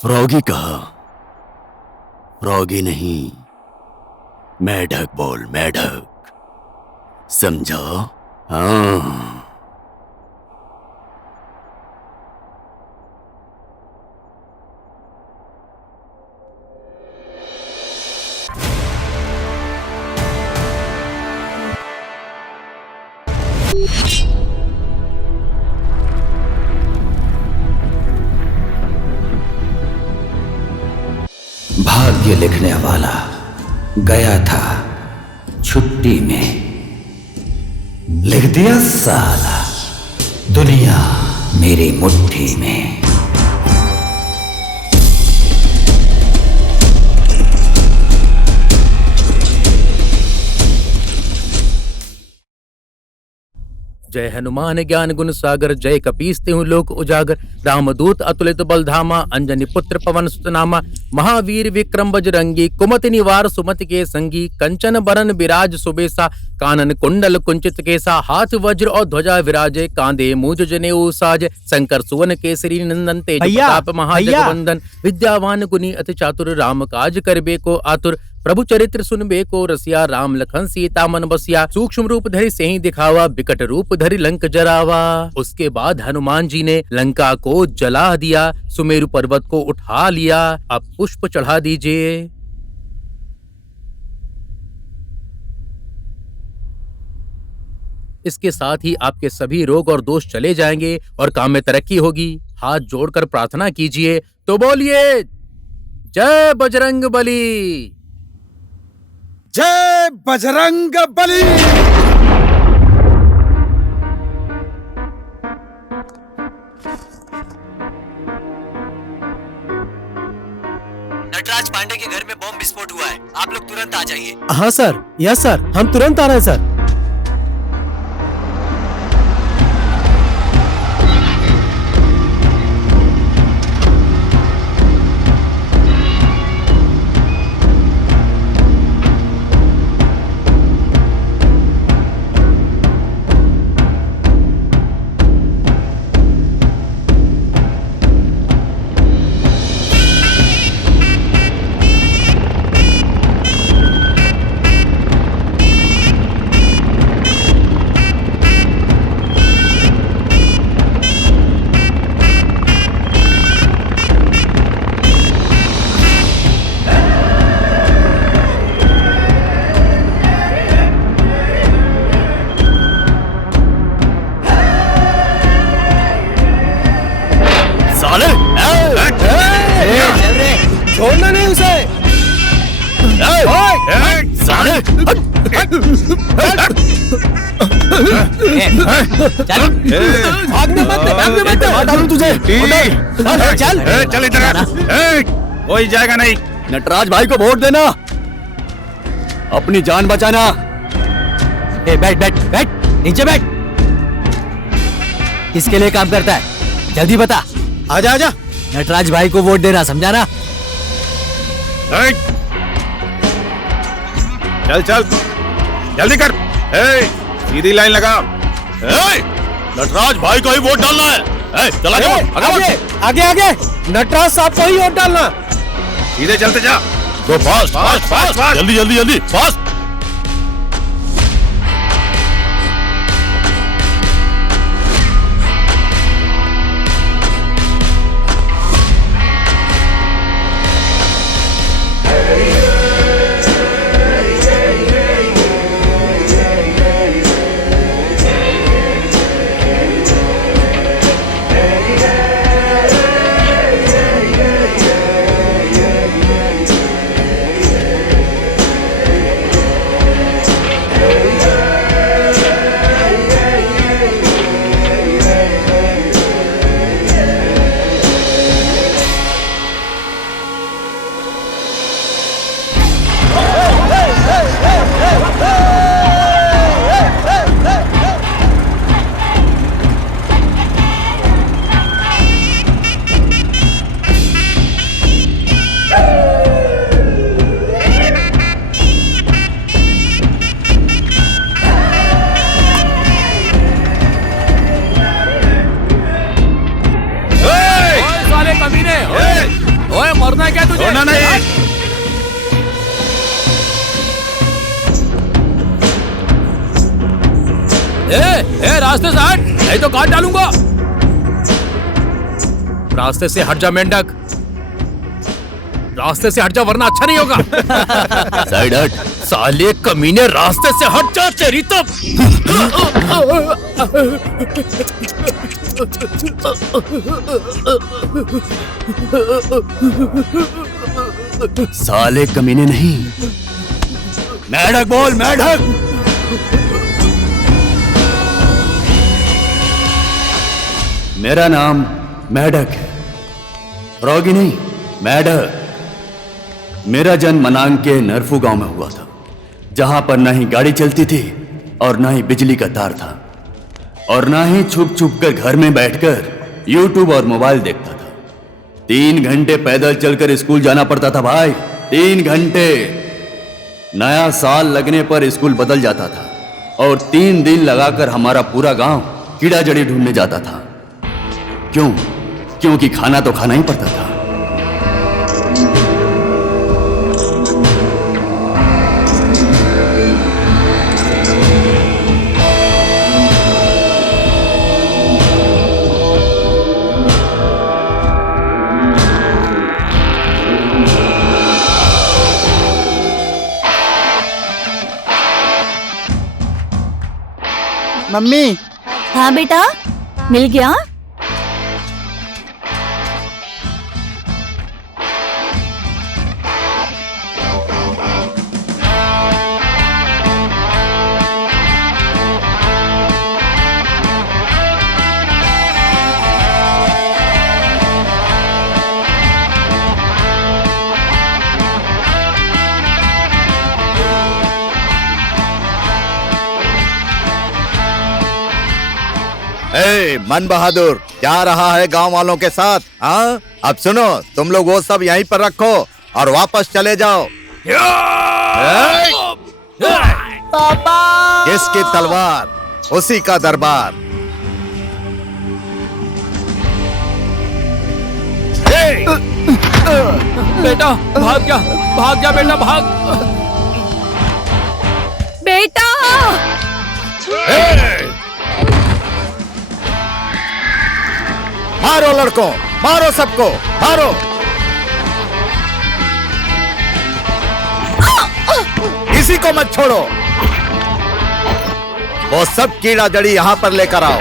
Froggy कहा? Froggy नहीं, मेढक बोल, मेढक। समझा? हाँ। भाग्य लिखने वाला गया था छुट्टी में, लिख दिया साला दुनिया मेरी मुट्ठी में। जय हनुमान ज्ञान गुण सागर, जय कपीस तिहुँ लोक उजागर। रामदूत अतुलित बलधामा, अंजनी पुत्र पवन सुत नामा। महावीर विक्रम बजरंगी, कुमति निवार सुमति के संगी। कंचन बरन बिराज सुबेसा, कानन कुंडल कुंचित केसा। हाथ वज्र और ध्वजा विराजे, कांधे मूज जनेऊ साजे। शंकर सुवन केसरी नंदन, तेज प्रताप महाजगवंदन। विद्यावान गुणी अति चातुर, राम काज करबे को आतुर। प्रभु चरित्र सुनबे को रसिया, राम लखन सीता मन बसिया। सूक्ष्म रूप धरि सेहि दिखावा, बिकट रूप धरि लंक जरावा। उसके बाद हनुमान जी ने लंका को जला दिया, सुमेरु पर्वत को उठा लिया। अब पुष्प चढ़ा दीजिए। इसके साथ ही आपके सभी रोग और दोष चले जाएंगे और काम में तरक्की होगी। हाथ जोड़कर प्रार्थना कीजिए तो बोलिए जय बजरंग बली। जय बजरंग बली। नटराज पांडे के घर में बॉम्ब विस्फोट हुआ है, आप लोग तुरंत आ जाइए। हाँ सर, यस सर, हम तुरंत आ रहे हैं सर। छोड़ना नहीं उसे। भागने मत, मार डालूं तुझे। चल इधर, कोई जाएगा नहीं। नटराज भाई को वोट देना, अपनी जान बचाना। बैठ बैठ बैठ, नीचे बैठ। किसके लिए काम करता है, जल्दी बता। आजा आजा, नटराज भाई को वोट देना, समझा ना? ए, चल चल जल्दी कर। सीधी लाइन लगा। नटराज भाई को ही वोट डालना है। चला आगे आगे आगे, नटराज साहब को ही वोट डालना। सीधे चलते जा। गो फास्ट फास्ट, फास्ट, फास्ट। जल्दी जल्दी जल्दी फास्ट। ओए मरना है क्या तुझे? छोड़ना नहीं। रास्ते से हट, नहीं तो काट डालूंगा। रास्ते से हट जा मेंढक, रास्ते से हट जा वरना अच्छा नहीं होगा। साइड हट। साले कमीने, रास्ते से हट जा, तेरी तो। साले कमीने नहीं, मेढक बोल, मेढक। मेरा नाम मेढक है, रोगी नहीं, मेढक। मेरा जन्म मनांग के नरफू गांव में हुआ था, जहां पर ना ही गाड़ी चलती थी और ना ही बिजली का तार था, और ना ही छुप छुप कर घर में बैठकर यूट्यूब और मोबाइल देखता था। 3 घंटे पैदल चलकर स्कूल जाना पड़ता था भाई, 3 घंटे। नया साल लगने पर स्कूल बदल जाता था और 3 दिन लगाकर हमारा पूरा गांव कीड़ा जड़ी ढूंढने जाता था। क्यों? क्योंकि खाना तो खाना ही पड़ता था। मम्मी। हाँ बेटा, मिल गया? मन बहादुर क्या रहा है गांव वालों के साथ? हाँ, अब सुनो, तुम लोग वो सब यहीं पर रखो और वापस चले जाओ। पापा। किसकी तलवार उसी का दरबार। बेटा भाग जा बेटा, भाग। बेटा। मारो लड़कों, मारो सबको, मारो। किसी को मत छोड़ो। वो सब कीड़ा जड़ी यहां पर लेकर आओ।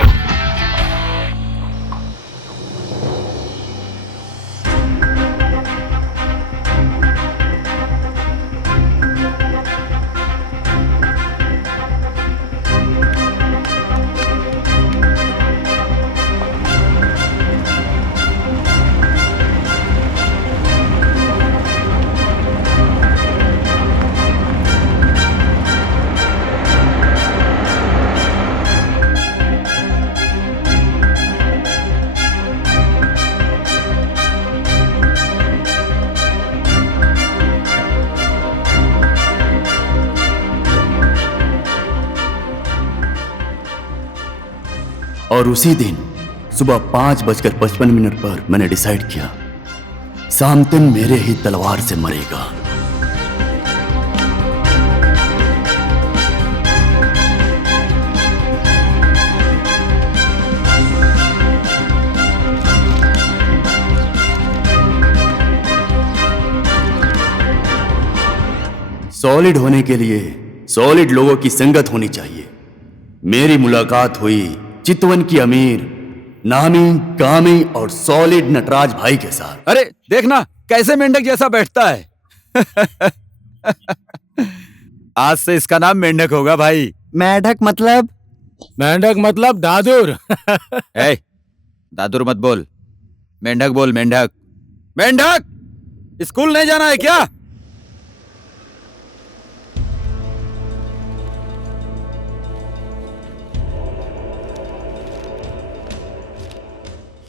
और उसी दिन सुबह 5:55 पर मैंने डिसाइड किया, सामतन मेरे ही तलवार से मरेगा। सॉलिड होने के लिए सॉलिड लोगों की संगत होनी चाहिए। मेरी मुलाकात हुई चितवन की अमीर, नामी, कामी और सॉलिड नटराज भाई के साथ। अरे देखना कैसे मेंढक जैसा बैठता है। आज से इसका नाम मेंढक होगा भाई। मेंढक मतलब? मेंढक मतलब दादुर। ए, दादुर मत बोल, मेंढक बोल, मेंढक। मेंढक, स्कूल नहीं जाना है क्या?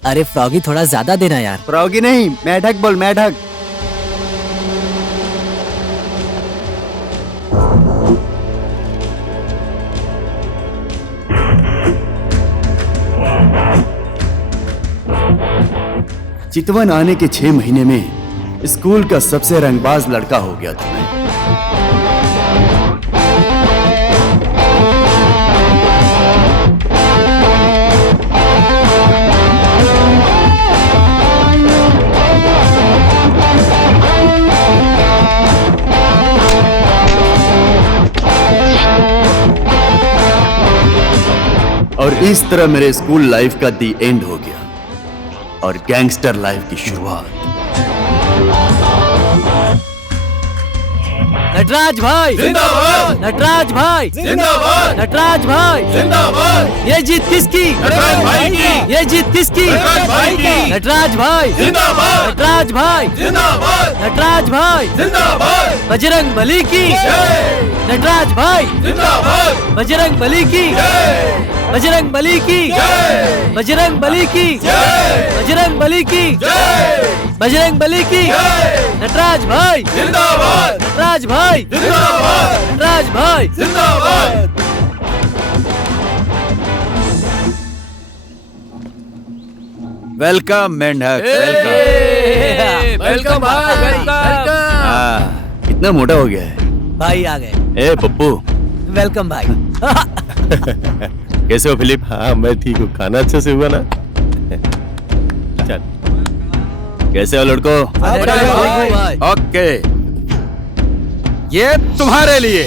अरे फ्रॉगी थोड़ा ज्यादा देना यार। फ्रॉगी नहीं, मेढक बोल, मेढक। चितवन आने के 6 महीने में स्कूल का सबसे रंगबाज लड़का हो गया था मैं। और इस तरह मेरे स्कूल लाइफ का दी एंड हो गया और गैंगस्टर लाइफ की शुरुआत। नटराज भाई जिंदाबाद! नटराज भाई जिंदाबाद! नटराज भाई जिंदाबाद! ये जीत किसकी? नटराज भाई की! ये जीत किसकी? नटराज भाई की! नटराज भाई जिंदाबाद! नटराज भाई जिंदाबाद! नटराज भाई जिंदाबाद! बजरंग बली की! नटराज भाई जिंदाबाद! बजरंग बली की! बजरंग बली की! बजरंग बली की! बजरंग बली की! बजरंग बली की! नटराज भाई जिंदाबाद! नटराज भाई जिंदाबाद! नटराज भाई जिंदाबाद! वेलकम मेंढक, वेलकम। वेलकम भाई, वेलकम। कितना मोटा हो गया है। भाई आ गए। ए पप्पू, वेलकम भाई। कैसे हो फिलिप? हाँ मैं ठीक हूँ। खाना अच्छे से हुआ ना? चल। कैसे हो लड़को? भाई। ओके, ये तुम्हारे लिए।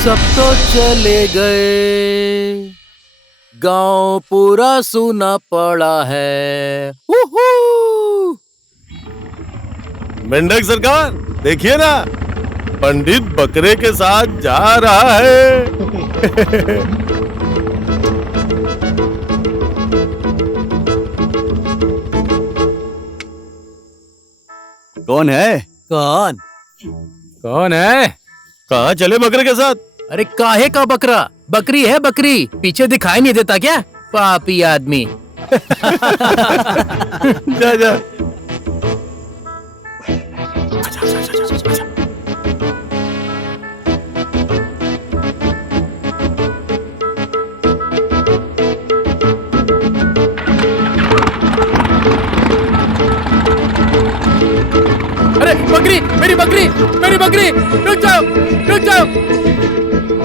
सब तो चले गए, गांव पूरा सूना पड़ा है। मेंढक सरकार देखिए ना, पंडित बकरे के साथ जा रहा है। कौन है? कौन? कौन है? कहाँ चले बकरे के साथ? अरे काहे का बकरा? बकरी है बकरी, पीछे दिखाई नहीं देता क्या? पापी आदमी। जा जा।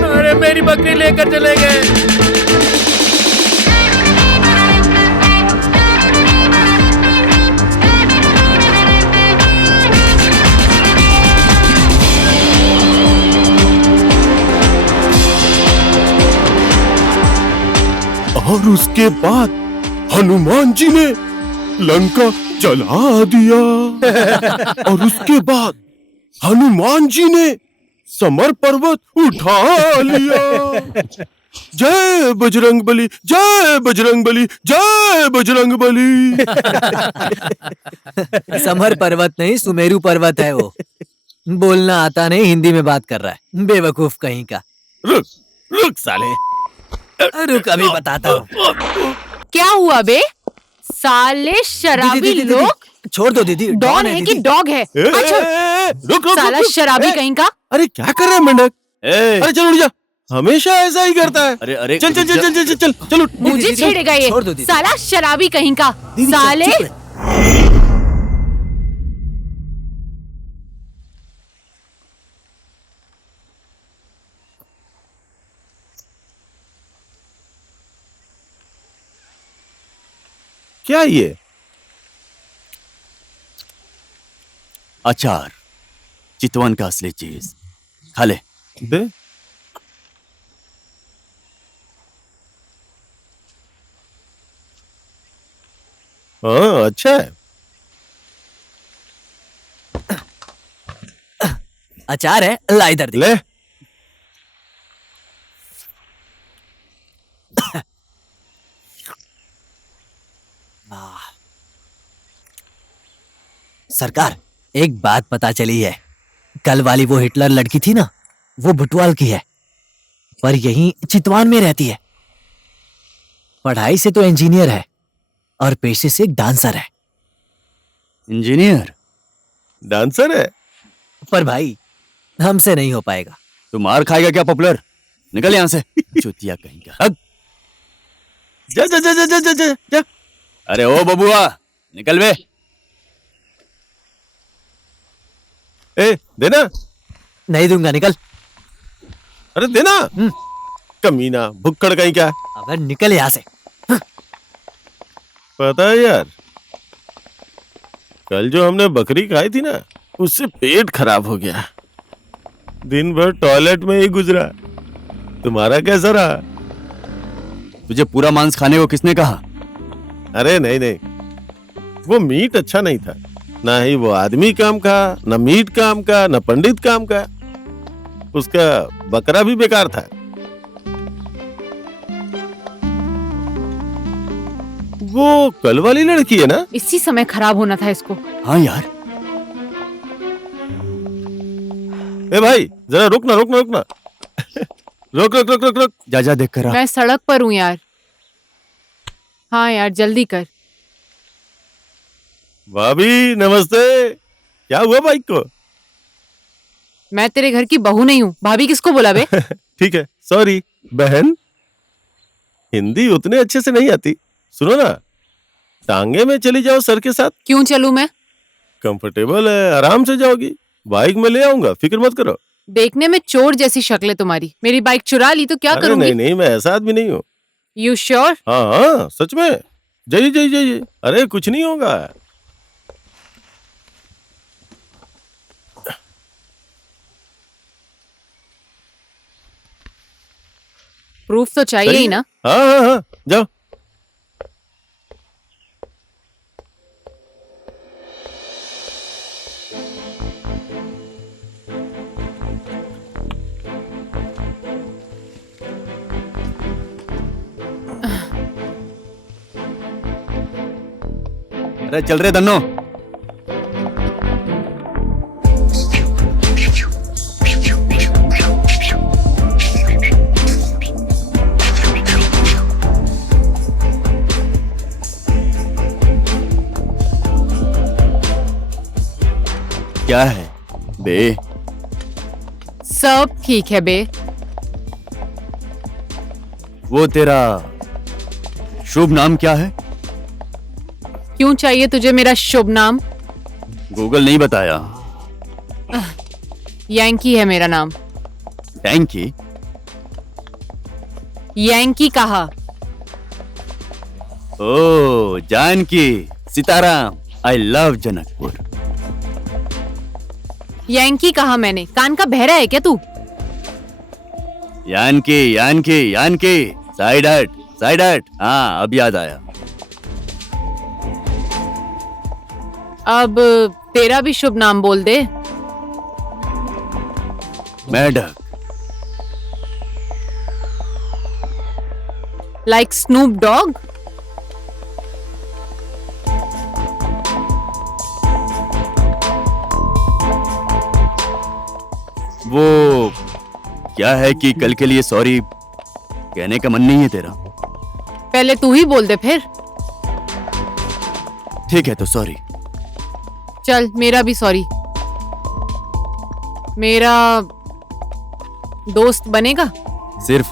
अरे मेरी बकरी लेकर चले गए। और उसके बाद हनुमान जी ने लंका जला दिया। और उसके बाद हनुमान जी ने समर पर्वत उठा लिया। जय बजरंग बली, जय बजरंग बली, जय बजरंग बली। समर पर्वत नहीं, सुमेरु पर्वत है वो। बोलना आता नहीं, हिंदी में बात कर रहा है, बेवकूफ कहीं का। रुक रुक साले, रुक अभी बताता हूँ। क्या हुआ बे? साले शराबी दीदी, लोग। छोड़ दो दीदी। डॉन है कि डॉग है? अच्छा, रुक रुक साला रुक, शराबी कहीं का। अरे क्या कर रहा है मेंढक? ए, अरे चल उठ जा, हमेशा ऐसा ही करता है। अरे अरे चल चल चल चल चल चल चल उठ। मुझे दीदी, छेड़ेगा ये छोड़ दो दीदी। साला शराबी कहीं का। दीदी, चल, साले चुप रह। क्या ये? अचार, चितवन का असली चीज। खा ले। दे। हाँ अच्छा है। अचार है, ला इधर दे। ले। सरकार, एक बात पता चली है। कल वाली वो हिटलर लड़की थी ना, वो भुटवाल की है, पर यहीं चितवान में रहती है। पढ़ाई से तो इंजीनियर है और पेशे से एक डांसर है। इंजीनियर? डांसर है? पर भाई हमसे नहीं हो पाएगा। तू मार खाएगा क्या पॉपुलर? निकल यहाँ से। चुतिया कहीं का। हग। जा जा जा जा जा जा जा। अरे ओ बबुआ, निकल बे। ए देना। नहीं दूंगा, निकल। अरे देना। कमीना भुक्कड़ कहीं क्या। अगर निकल यहाँ से। पता है यार, कल जो हमने बकरी खाई थी ना, उससे पेट खराब हो गया। दिन भर टॉयलेट में ही गुजरा। तुम्हारा कैसा रहा? तुझे पूरा मांस खाने को किसने कहा? अरे नहीं नहीं, वो मीट अच्छा नहीं था। ना ही वो आदमी काम का, ना मीट काम का, ना पंडित काम का। उसका बकरा भी बेकार था। वो कल वाली लड़की है ना? इसी समय खराब होना था इसको। हाँ यार। ए भाई जरा रुक ना रुक ना रुक ना। रुक रुक रुक रुक रुक। जा जा देख कर आ। मैं सड़क पर हूँ यार। हाँ यार जल्दी कर। भाभी नमस्ते। क्या हुआ बाइक को? मैं तेरे घर की बहू नहीं हूँ। भाभी किसको बोला बे? ठीक है, सॉरी बहन। हिंदी उतने अच्छे से नहीं आती। सुनो ना, टांगे में चली जाओ सर के साथ। क्यों चलूं मैं? कंफर्टेबल है, आराम से जाओगी। बाइक में ले आऊंगा, फिक्र मत करो। देखने में चोर जैसी शक्ल है तुम्हारी। मेरी बाइक चुरा ली तो क्या अरे करूंगी? नहीं नहीं, मैं ऐसा आदमी नहीं हूँ। You sure? हाँ हाँ सच में। जाइए जाइए जाइए। अरे कुछ नहीं होगा। प्रूफ तो चाहिए सही ही है। ना। हाँ हाँ हाँ जाओ। अरे चल रहे दन्नो। क्या है बे? सब ठीक है बे। वो तेरा शुभ नाम क्या है? क्यों चाहिए तुझे मेरा शुभ नाम? गूगल नहीं बताया। यंकी है मेरा नाम। टैंकी? यैंकी कहा। ओ जानकी, सीताराम, आई लव जनकपुर। यैंकी कहा मैंने, कान का बहरा है क्या तू? यानकी यानकी यानकी, साइड हट। हाँ अब याद आया। अब तेरा भी शुभ नाम बोल दे। मेढक। Like Snoop Dogg? वो क्या है कि कल के लिए सॉरी कहने का मन नहीं है तेरा? पहले तू ही बोल दे फिर। ठीक है तो सॉरी। चल मेरा भी सॉरी। मेरा दोस्त बनेगा? सिर्फ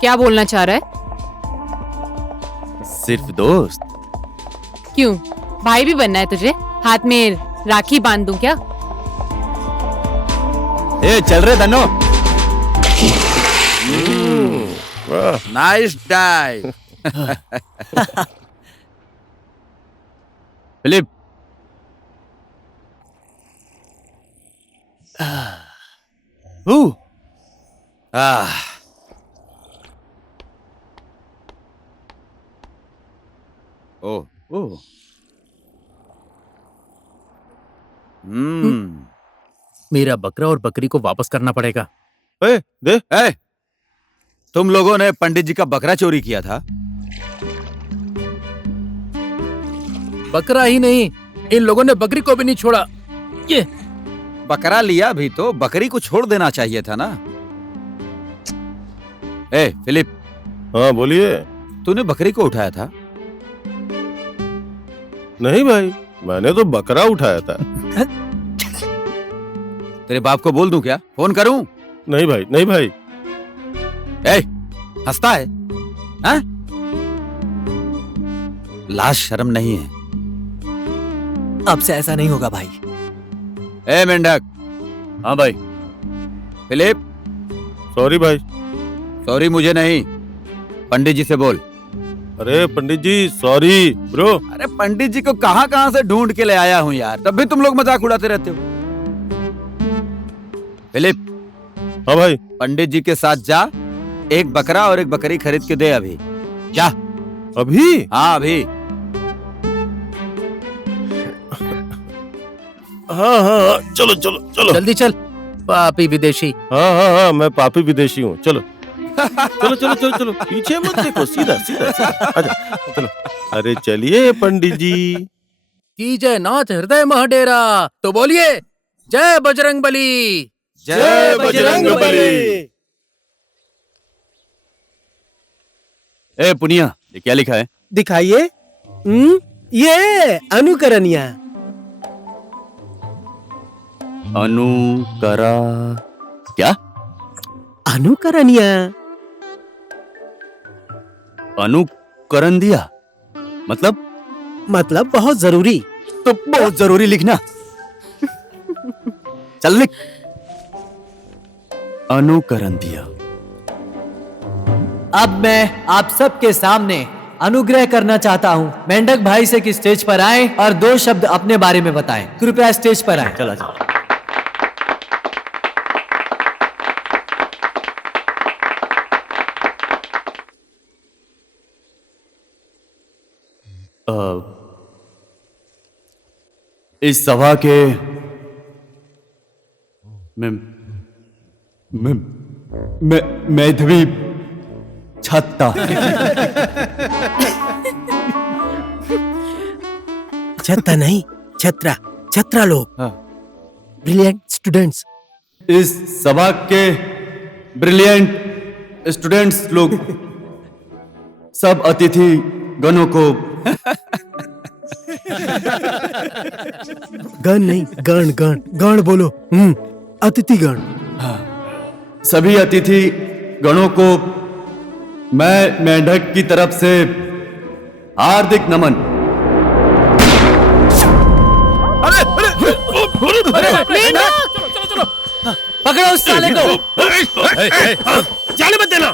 क्या बोलना चाह रहा है? सिर्फ दोस्त? क्यों, भाई भी बनना है तुझे? हाथ में राखी बांध दूं क्या? ए चल रहे धनो। Nice dive. फिलिप, ओ मेरा बकरा और बकरी को वापस करना पड़ेगा। दे। ए, तुम लोगों ने पंडित जी का बकरा चोरी किया था? बकरा ही नहीं, इन लोगों ने बकरी को भी नहीं छोड़ा। ये बकरा लिया भी तो बकरी को छोड़ देना चाहिए था ना। ए फिलिप, हाँ बोलिए। तूने बकरी को उठाया था? नहीं भाई, मैंने तो बकरा उठाया था। तेरे बाप को बोल दूं क्या? फोन करूं? नहीं भाई, नहीं भाई। ए, हंसता है? हाँ? लाज शर्म नहीं है? अब से ऐसा नहीं होगा भाई। ए मेंढक। हाँ भाई। फिलिप, सॉरी भाई। सॉरी मुझे नहीं, पंडित जी से बोल। अरे पंडित जी सॉरी ब्रो। अरे पंडित जी को कहां कहां से ढूंढ के ले आया हूं यार, तब भी तुम लोग मजाक उड़ाते रहते हो। फिलिप, हाँ भाई। पंडित जी के साथ जा, एक बकरा और एक बकरी खरीद के दे अभी। जा। अभी? हाँ अभी। हाँ, चलो चलो चलो। जल्दी चल, पापी विदेशी। हाँ, मैं पापी विदेशी हूँ। चलो चलो चलो चलो चलो, पीछे मत देखो, सीधा सीधा सीधा आजा, चलो। अरे चलिए पंडित जी। की जय नाथ हृदय महडेरा, तो बोलिए जय बजरंग बली। जय बजरंग बली। ए पुनिया, ये क्या लिखा है? दिखाइए। ये अनुकरणीय। अनुकरा क्या? अनुकरणीय अनुकरण दिया मतलब बहुत जरूरी। तो बहुत जरूरी लिखना। चल लिख। अनुकरण दिया। अब मैं आप सबके सामने अनुग्रह करना चाहता हूँ। मेंढक भाई से कि स्टेज पर आए और 2 शब्द अपने बारे में बताएं। कृपया स्टेज पर आए। चला चला। इस सभा के मेधवी छत्ता। छत्ता नहीं, छत्रा लोग। Brilliant students. इस सभा के ब्रिलियंट स्टूडेंट्स लोग, सब अतिथि गणों को गण नहीं, गण बोलो। अतिथि गण। सभी अतिथि गणों को मैं मेंढक की तरफ से हार्दिक नमन। पकड़ो उस साले को। जाने मत देना।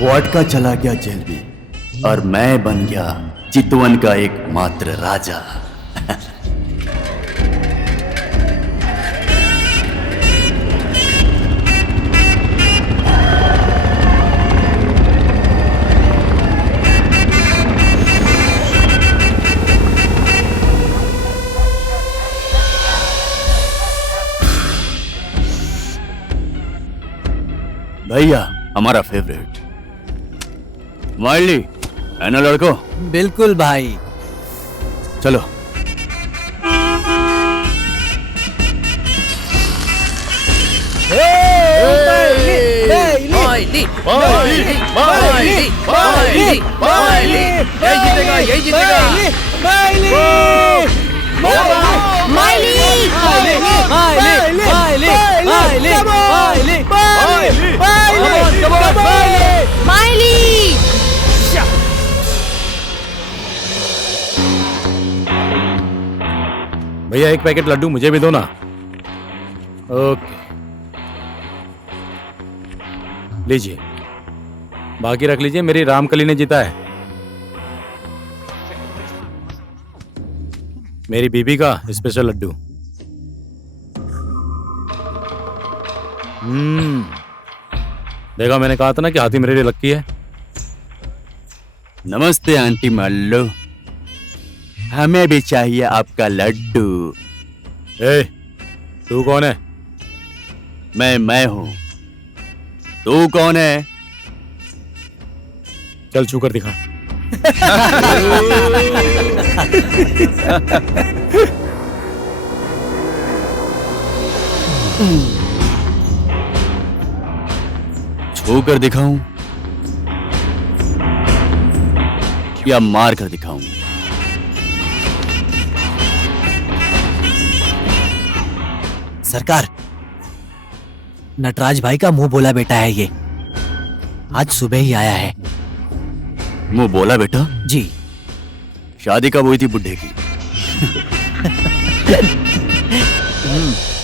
वो अटका चला गया जेल में और मैं बन गया चितवन का एकमात्र राजा। भैया हमारा फेवरेट माइली है ना लड़को। बिल्कुल भाई। चलो Miley, Miley, Miley, Miley, Miley, यही जीतेगा, यही जीतेगा। Miley, Miley, Miley, Miley, Miley. भैया एक पैकेट लड्डू मुझे भी दो ना। ओके लीजिए, बाकी रख लीजिए, मेरी रामकली ने जीता है। मेरी बीबी का स्पेशल लड्डू। देखा, मैंने कहा था ना कि हाथी मेरे लिए लक्की है। नमस्ते आंटी मल्लू, हमें भी चाहिए आपका लड्डू। ए, तू कौन है? मैं हूं। तू कौन है? चल छू कर दिखा। छू कर दिखाऊं या मार कर दिखाऊं? सरकार, नटराज भाई का मुंह बोला बेटा है ये। आज सुबह ही आया है। मुंह बोला बेटा? जी। शादी कब हुई थी बुड्ढे की?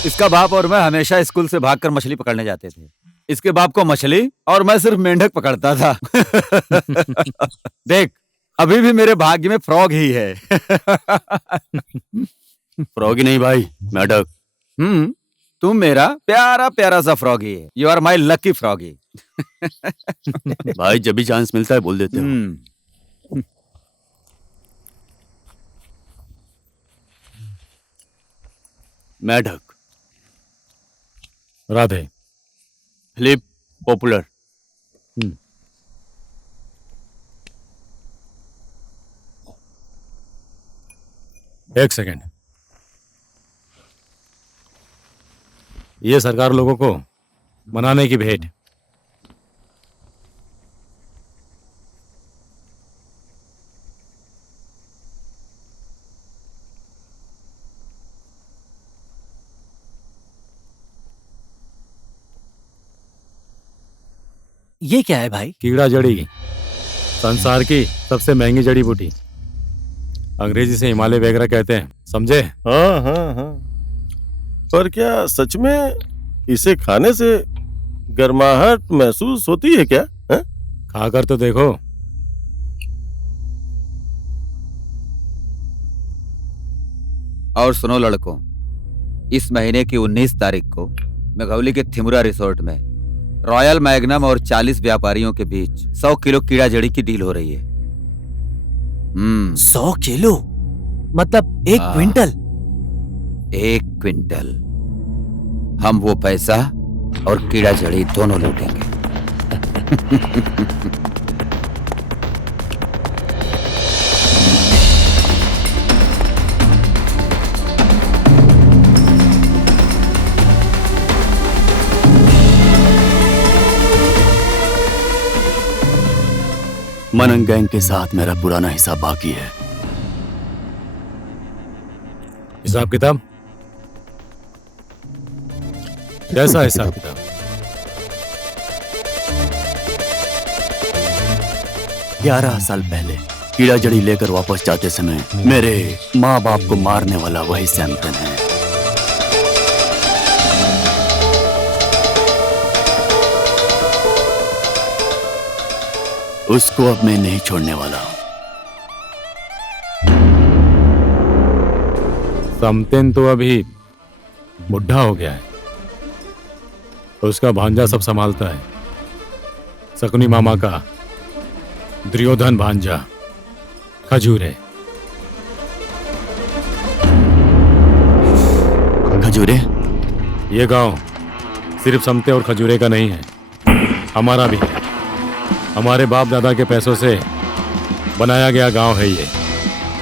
इसका बाप और मैं हमेशा स्कूल से भागकर मछली पकड़ने जाते थे। इसके बाप को मछली और मैं सिर्फ मेंढक पकड़ता था। देख, अभी भी मेरे भाग्य में फ्रॉग ही है। फ्रॉगी नहीं भाई, मेढक। तुम मेरा प्यारा प्यारा सा फ्रॉगी है। You are my lucky froggy. भाई जब भी चांस मिलता है बोल देते हो। मेढक, राधे, फिलिप पॉपुलर। एक सेकेंड। ये सरकार लोगों को मनाने की भेंट। ये क्या है भाई? कीड़ा जड़ी, संसार की सबसे महंगी जड़ी बूटी। अंग्रेजी से हिमालय वगैरह कहते हैं, समझे? हाँ हाँ हाँ। पर क्या सच में इसे खाने से गर्माहट महसूस होती है क्या? है? खाकर तो देखो। और सुनो लड़कों, इस महीने की 19 तारीख को मेघौली के थिमुरा रिसोर्ट में रॉयल मैग्नम और 40 व्यापारियों के बीच 100 किलो कीड़ा जड़ी की डील हो रही है। 100 किलो मतलब 1 क्विंटल? 1 क्विंटल। हम वो पैसा और कीड़ा जड़ी दोनों लूटेंगे। मनन गैंग के साथ मेरा पुराना हिसाब बाकी है। हिसाब किताब? कैसा हिसाब किताब? 11 साल पहले कीड़ा जड़ी लेकर वापस जाते समय मेरे माँ बाप को मारने वाला वही सैमसन है। उसको अब मैं नहीं छोड़ने वाला। समतेन तो अभी बुढ़ा हो गया है, उसका भांजा सब संभालता है। शकुनी मामा का दुर्योधन भांजा खजूरे। खजूरे? ये गांव सिर्फ समते और खजूरे का नहीं है, हमारा भी है। हमारे बाप दादा के पैसों से बनाया गया गांव है ये।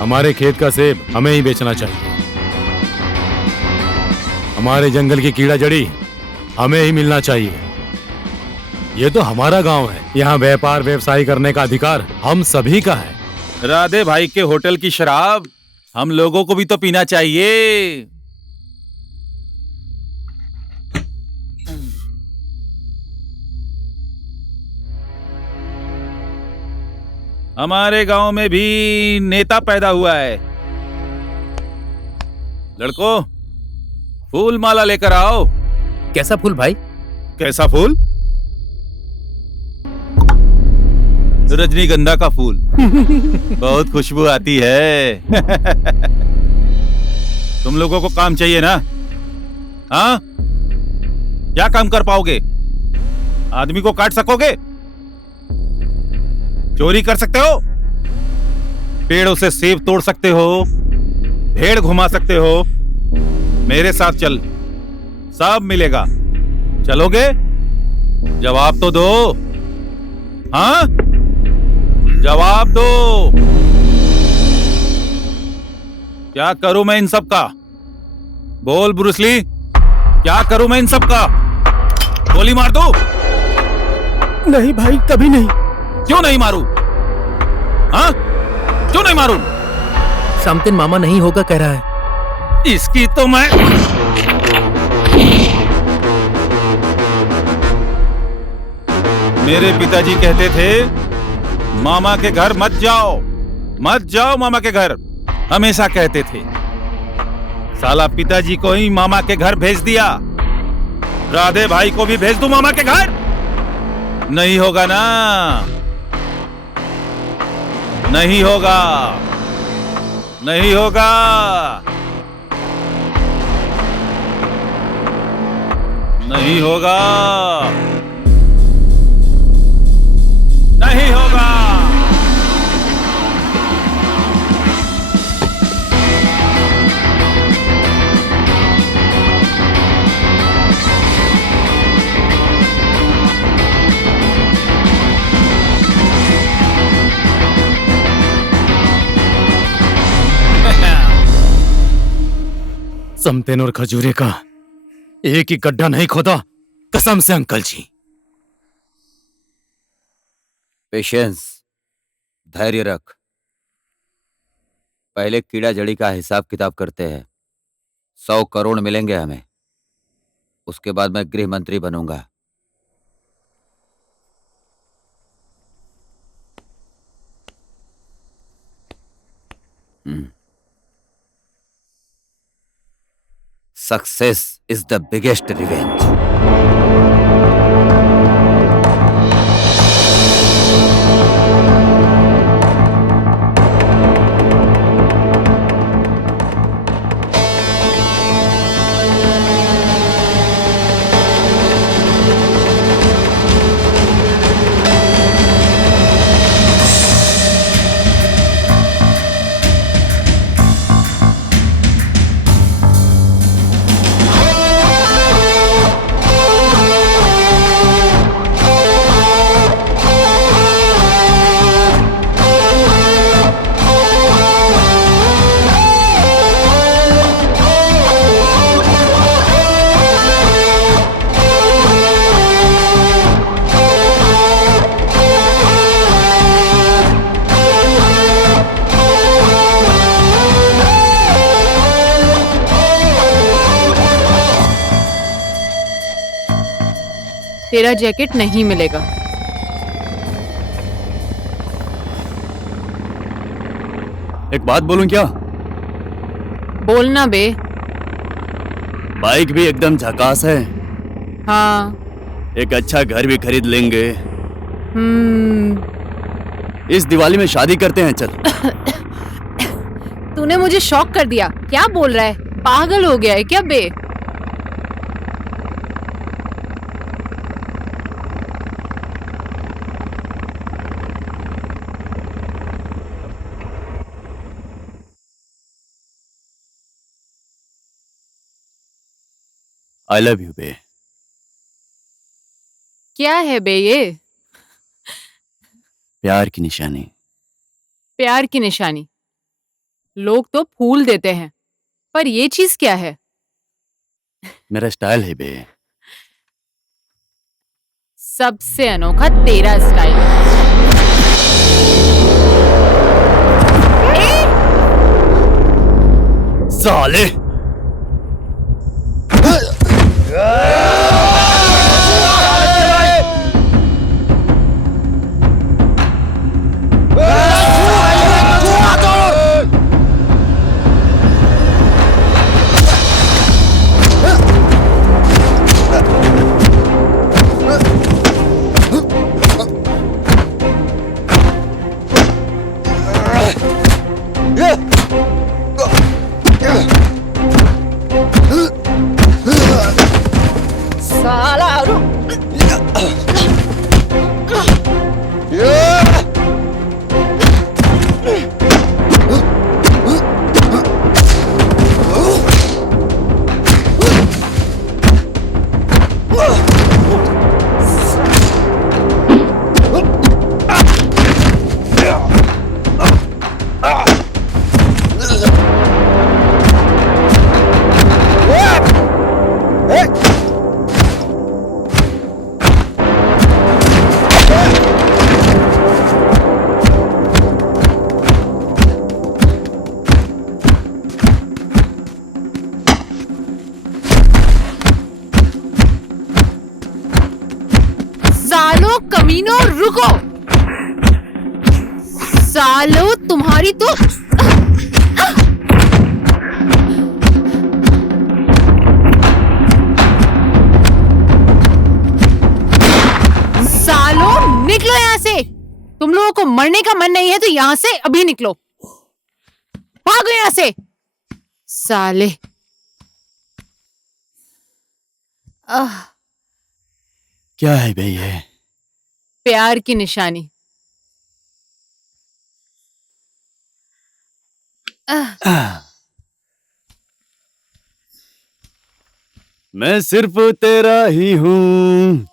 हमारे खेत का सेब हमें ही बेचना चाहिए। हमारे जंगल की कीड़ा जड़ी हमें ही मिलना चाहिए। ये तो हमारा गांव है, यहाँ व्यापार व्यवसाय करने का अधिकार हम सभी का है। राधे भाई के होटल की शराब हम लोगों को भी तो पीना चाहिए। हमारे गांव में भी नेता पैदा हुआ है। लड़कों, फूल माला लेकर आओ। कैसा फूल भाई? कैसा फूल? रजनीगंधा का फूल। बहुत खुशबू आती है। तुम लोगों को काम चाहिए ना? हाँ, क्या काम कर पाओगे? आदमी को काट सकोगे? चोरी कर सकते हो? पेड़ों से सेब तोड़ सकते हो? भेड़ घुमा सकते हो? मेरे साथ चल, सब मिलेगा। चलोगे? जवाब तो दो। हाँ, जवाब दो। क्या करूं मैं इन सब का? बोल ब्रूसली, क्या करूं मैं इन सब का? गोली मार दो? नहीं भाई, कभी नहीं। क्यों नहीं मारूं? हाँ, क्यों नहीं मारूं? समतेन मामा नहीं होगा कह रहा है। इसकी तो मैं मेरे पिताजी कहते थे, मामा के घर मत जाओ, मत जाओ मामा के घर, हमेशा कहते थे। साला पिताजी को ही मामा के घर भेज दिया। राधे भाई को भी भेज दूं मामा के घर? नहीं होगा ना, नहीं होगा, नहीं होगा। नहीं होगा, नहीं होगा। समतेन और खजूरे का एक ही गड्ढा नहीं खोदा, कसम से अंकल जी। पेशेंस, धैर्य रख। पहले कीड़ा जड़ी का हिसाब किताब करते हैं। 100 करोड़ मिलेंगे हमें, उसके बाद मैं गृह मंत्री बनूंगा। Success is the biggest revenge. तेरा जैकेट नहीं मिलेगा। एक बात बोलूं क्या? बोलना बे। बाइक भी एकदम झकास है। हाँ। एक अच्छा घर भी खरीद लेंगे। इस दिवाली में शादी करते हैं, चल। तूने मुझे शॉक कर दिया। क्या बोल रहा है? पागल हो गया है क्या बे? आई लव यू बे। क्या है बे ये? प्यार की निशानी। प्यार की निशानी? लोग तो फूल देते हैं, पर ये चीज क्या है? मेरा स्टाइल है बे। सबसे अनोखा तेरा स्टाइल। साले! सालो कमीनो रुको। सालो तुम्हारी तो सालो निकलो यहाँ से। तुम लोगों को मरने का मन नहीं है तो यहाँ से अभी निकलो। भागो यहाँ से साले। क्या है बे ये? प्यार की निशानी। मैं सिर्फ तेरा ही हूँ,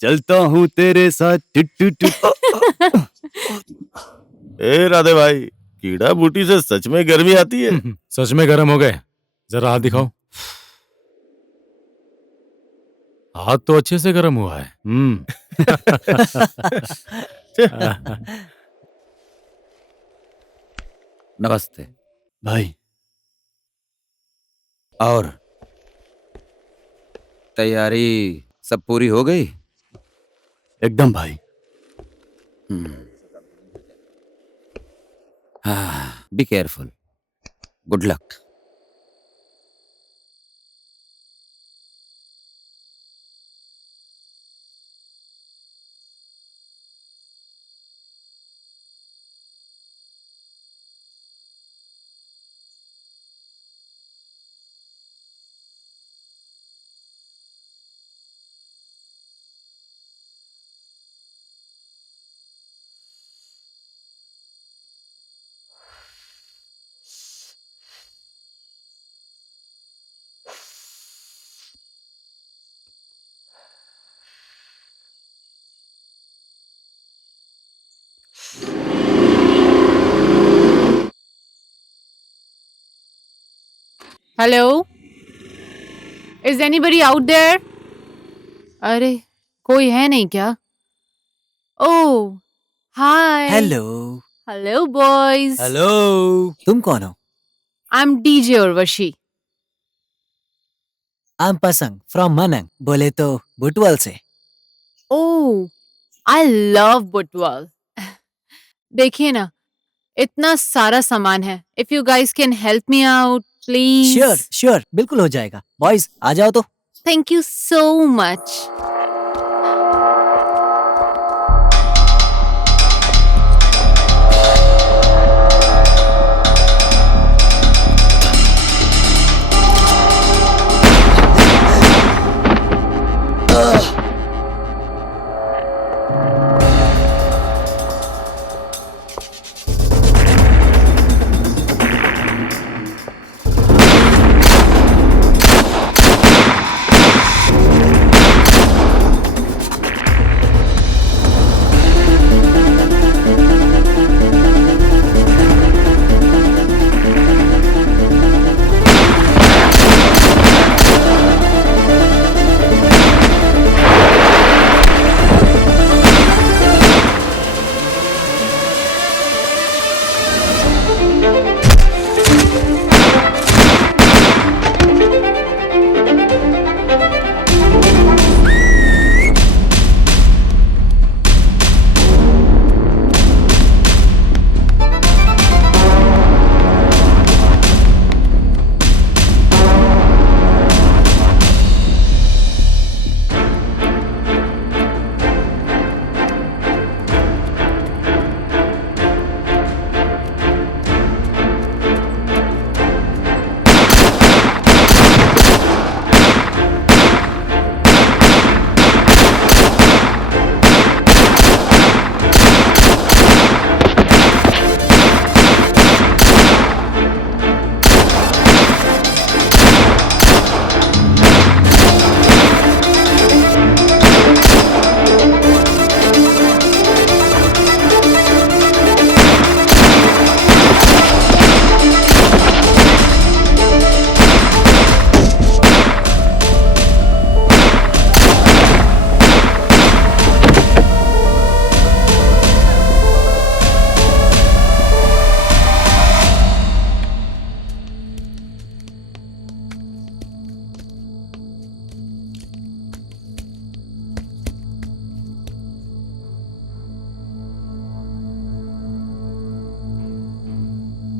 चलता हूँ तेरे साथ टिट टिट टिट। ए राधे भाई, कीड़ा बूटी से सच में गर्मी आती है। सच में गर्म हो गए। जरा हाथ दिखाओ। हाथ तो अच्छे से गर्म हुआ है। नमस्ते भाई। और तैयारी सब पूरी हो गई? एकदम भाई। हाँ, be careful. Good luck. Hello, is anybody out there? अरे कोई है नहीं क्या? Oh hi. Hello. Hello boys. Hello. तुम कौन हो? I am DJ Urvashi. I am Pasang from Manang, बोले तो बुटवल से। Oh I love Butwal. देखिए ना, इतना सारा सामान है. If you guys can help me out, please. Sure sure बिल्कुल हो जाएगा. बॉयज आ जाओ तो. Thank you so much.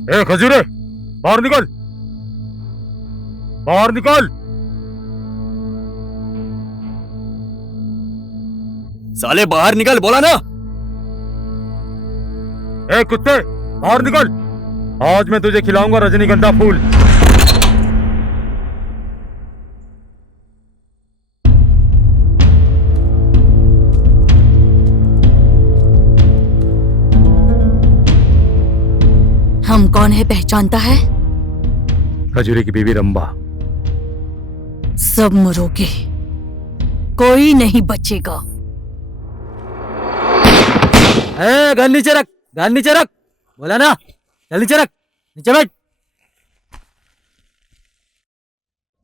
ए खजूरे, बाहर निकल, बाहर निकल. साले बाहर निकल, बोला ना. ए कुत्ते, बाहर निकल. आज मैं तुझे खिलाऊंगा रजनीगंधा फूल. हम कौन है पहचानता है? खजूरे की बीवी रंबा. सब मरोगे, कोई नहीं बचेगा. ए गन नीचे रख, गन नीचे रख. बोला ना, चल नीचे रख, नीचे बैठ.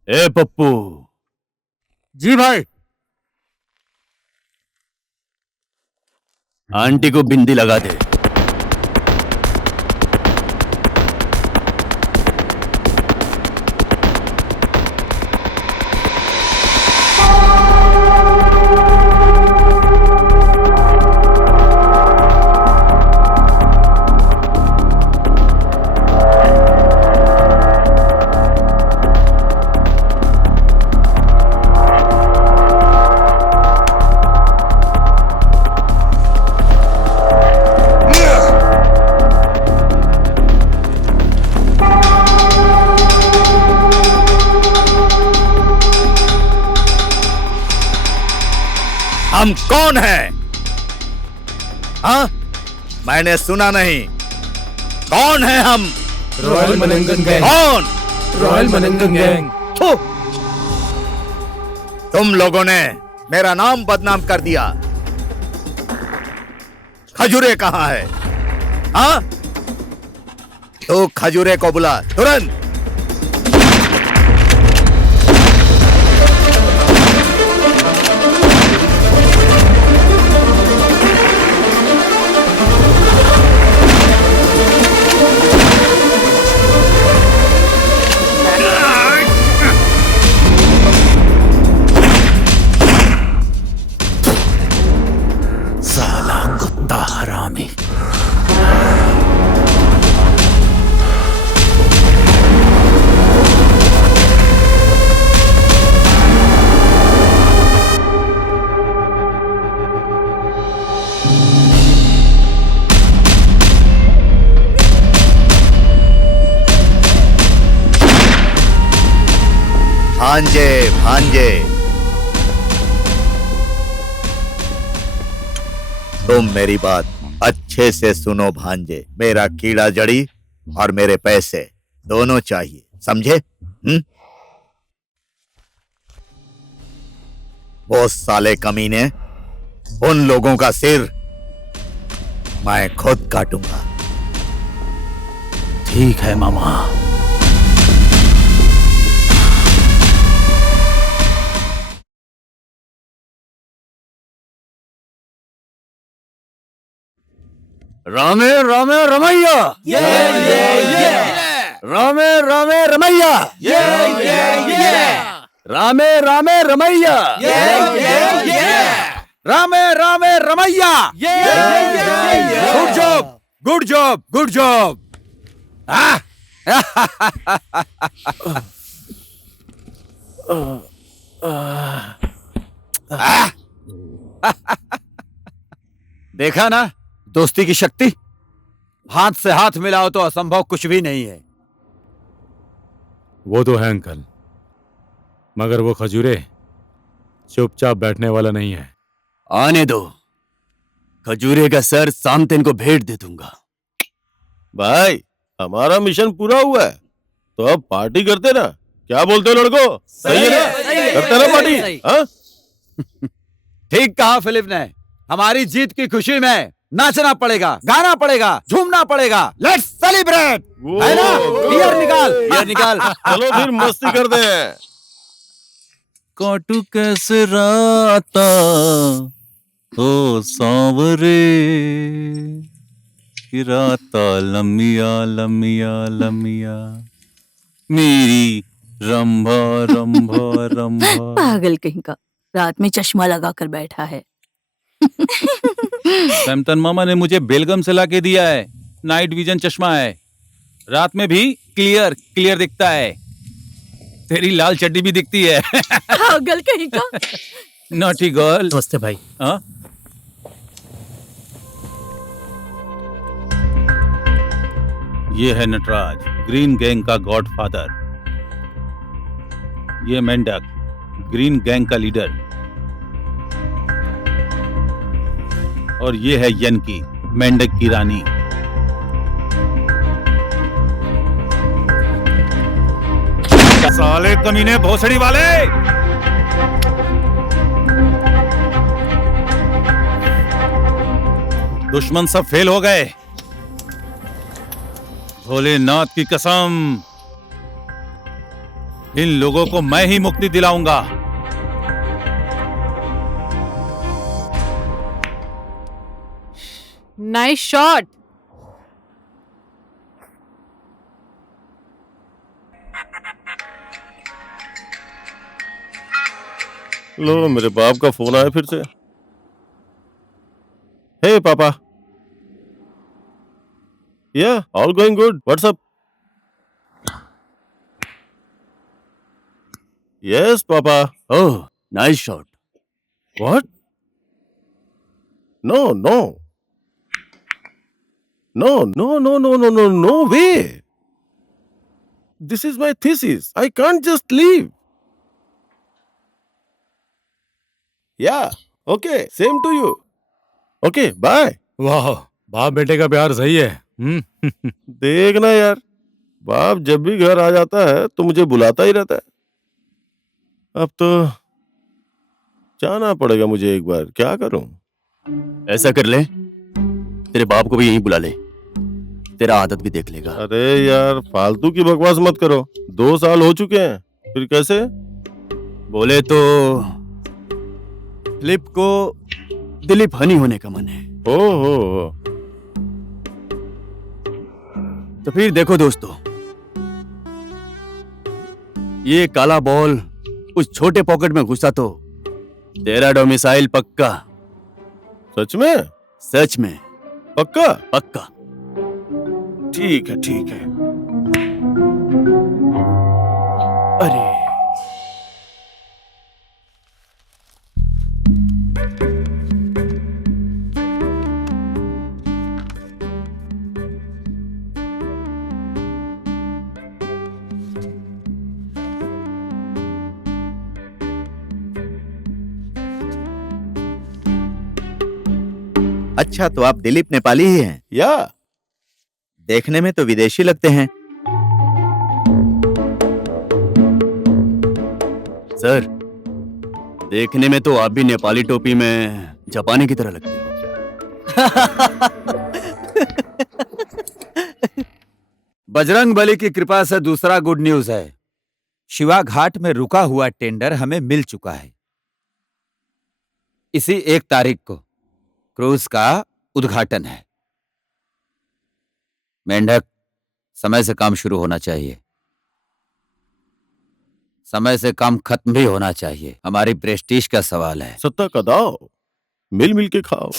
ए पप्पू, जी भाई. आंटी को बिंदी लगा दे. हम कौन हैं? हाँ, मैंने सुना नहीं. कौन है हम? Royal Manangan gang. कौन? Royal Manangan gang. तुम लोगों ने मेरा नाम बदनाम कर दिया. खजूरे कहाँ है? हाँ, तो खजूरे को बुला तुरंत. भांजे भांजे, तुम मेरी बात अच्छे से सुनो भांजे। मेरा कीड़ा जड़ी और मेरे पैसे दोनों चाहिए, समझे? वो साले कमीने, उन लोगों का सिर मैं खुद काटूंगा। ठीक है मामा। रामे रामे रमैया, रामे रामे रमैया, रामे रामे रमैया, रामे रामे रमैया। Good job, good job, good job. देखा ना दोस्ती की शक्ति। हाथ से हाथ मिलाओ तो असंभव कुछ भी नहीं है। वो तो है अंकल, मगर वो खजूरे चुपचाप बैठने वाला नहीं है। आने दो, खजूरे का सर सामतेन को भेंट दे दूंगा। भाई हमारा मिशन पूरा हुआ है, तो अब पार्टी करते ना। क्या बोलते हो लड़को? सही है ना? करते ना पार्टी? हाँ? ठीक कहा फिलिप ने। हमारी जीत की खुशी में नाचना पड़ेगा, गाना पड़ेगा, झूमना पड़ेगा। Let's celebrate. है ना? बियर निकाल, बियर निकाल। चलो फिर मस्ती करते हैं। काटू कैसे राता ओ सांवरे, राता लमिया लमिया लमिया, मेरी रंभा रंभा रंभा। पागल कहीं का, रात में चश्मा लगा कर बैठा है। सैमसन मामा ने मुझे बेलगम से लाके दिया है। नाइट विजन चश्मा है, रात में भी क्लियर क्लियर दिखता है। तेरी लाल चड्डी भी दिखती है। पागल कहीं का। Naughty girl. नमस्ते भाई। हाँ? ये है नटराज, ग्रीन गैंग का गॉडफादर। ये मेंढक, ग्रीन गैंग का लीडर। और ये है यनकी, मेंढक की रानी। साले कमीने भोसड़ी वाले! दुश्मन सब फेल हो गए। भोलेनाथ की कसम, इन लोगों को मैं ही मुक्ति दिलाऊंगा। Nice shot. लो मेरे बाप का फोन आया फिर से। हे पापा। Ya all going good, what's up? Yes पापा। Oh nice shot. What? No no no no no no no no no way. This is my thesis, I can't just leave. Yeah, okay, same to you. Okay, bye. वाह, बाप बेटे का प्यार सही है। देखना यार, बाप जब भी घर आ जाता है तो मुझे बुलाता ही रहता है। अब तो जाना पड़ेगा मुझे एक बार, क्या करूं? ऐसा कर ले, तेरे बाप को भी यहीं बुला ले, तेरा आदत भी देख लेगा। अरे यार फालतू की बकवास मत करो, 2 साल हो चुके हैं, फिर कैसे? बोले तो फिलिप को दिलीप हनी होने का मन है। हो। तो फिर देखो दोस्तों, ये काला बॉल उस छोटे पॉकेट में घुसा तो तेरा डोमिसाइल पक्का। सच में? सच में पक्का? पक्का। ठीक है ठीक है। अरे अच्छा, तो आप दिलीप नेपाली ही हैं? या देखने में तो विदेशी लगते हैं। सर, देखने में तो आप भी नेपाली टोपी में जापानी की तरह लगते हो। बजरंग बली की कृपा से दूसरा गुड न्यूज है। शिवा घाट में रुका हुआ टेंडर हमें मिल चुका है। इसी 1 तारीख को क्रूज का उद्घाटन है। मेंढक, समय से काम शुरू होना चाहिए, समय से काम खत्म भी होना चाहिए। हमारी प्रेस्टीज का सवाल है। सत्ता का दाव, मिल मिल के खाओ।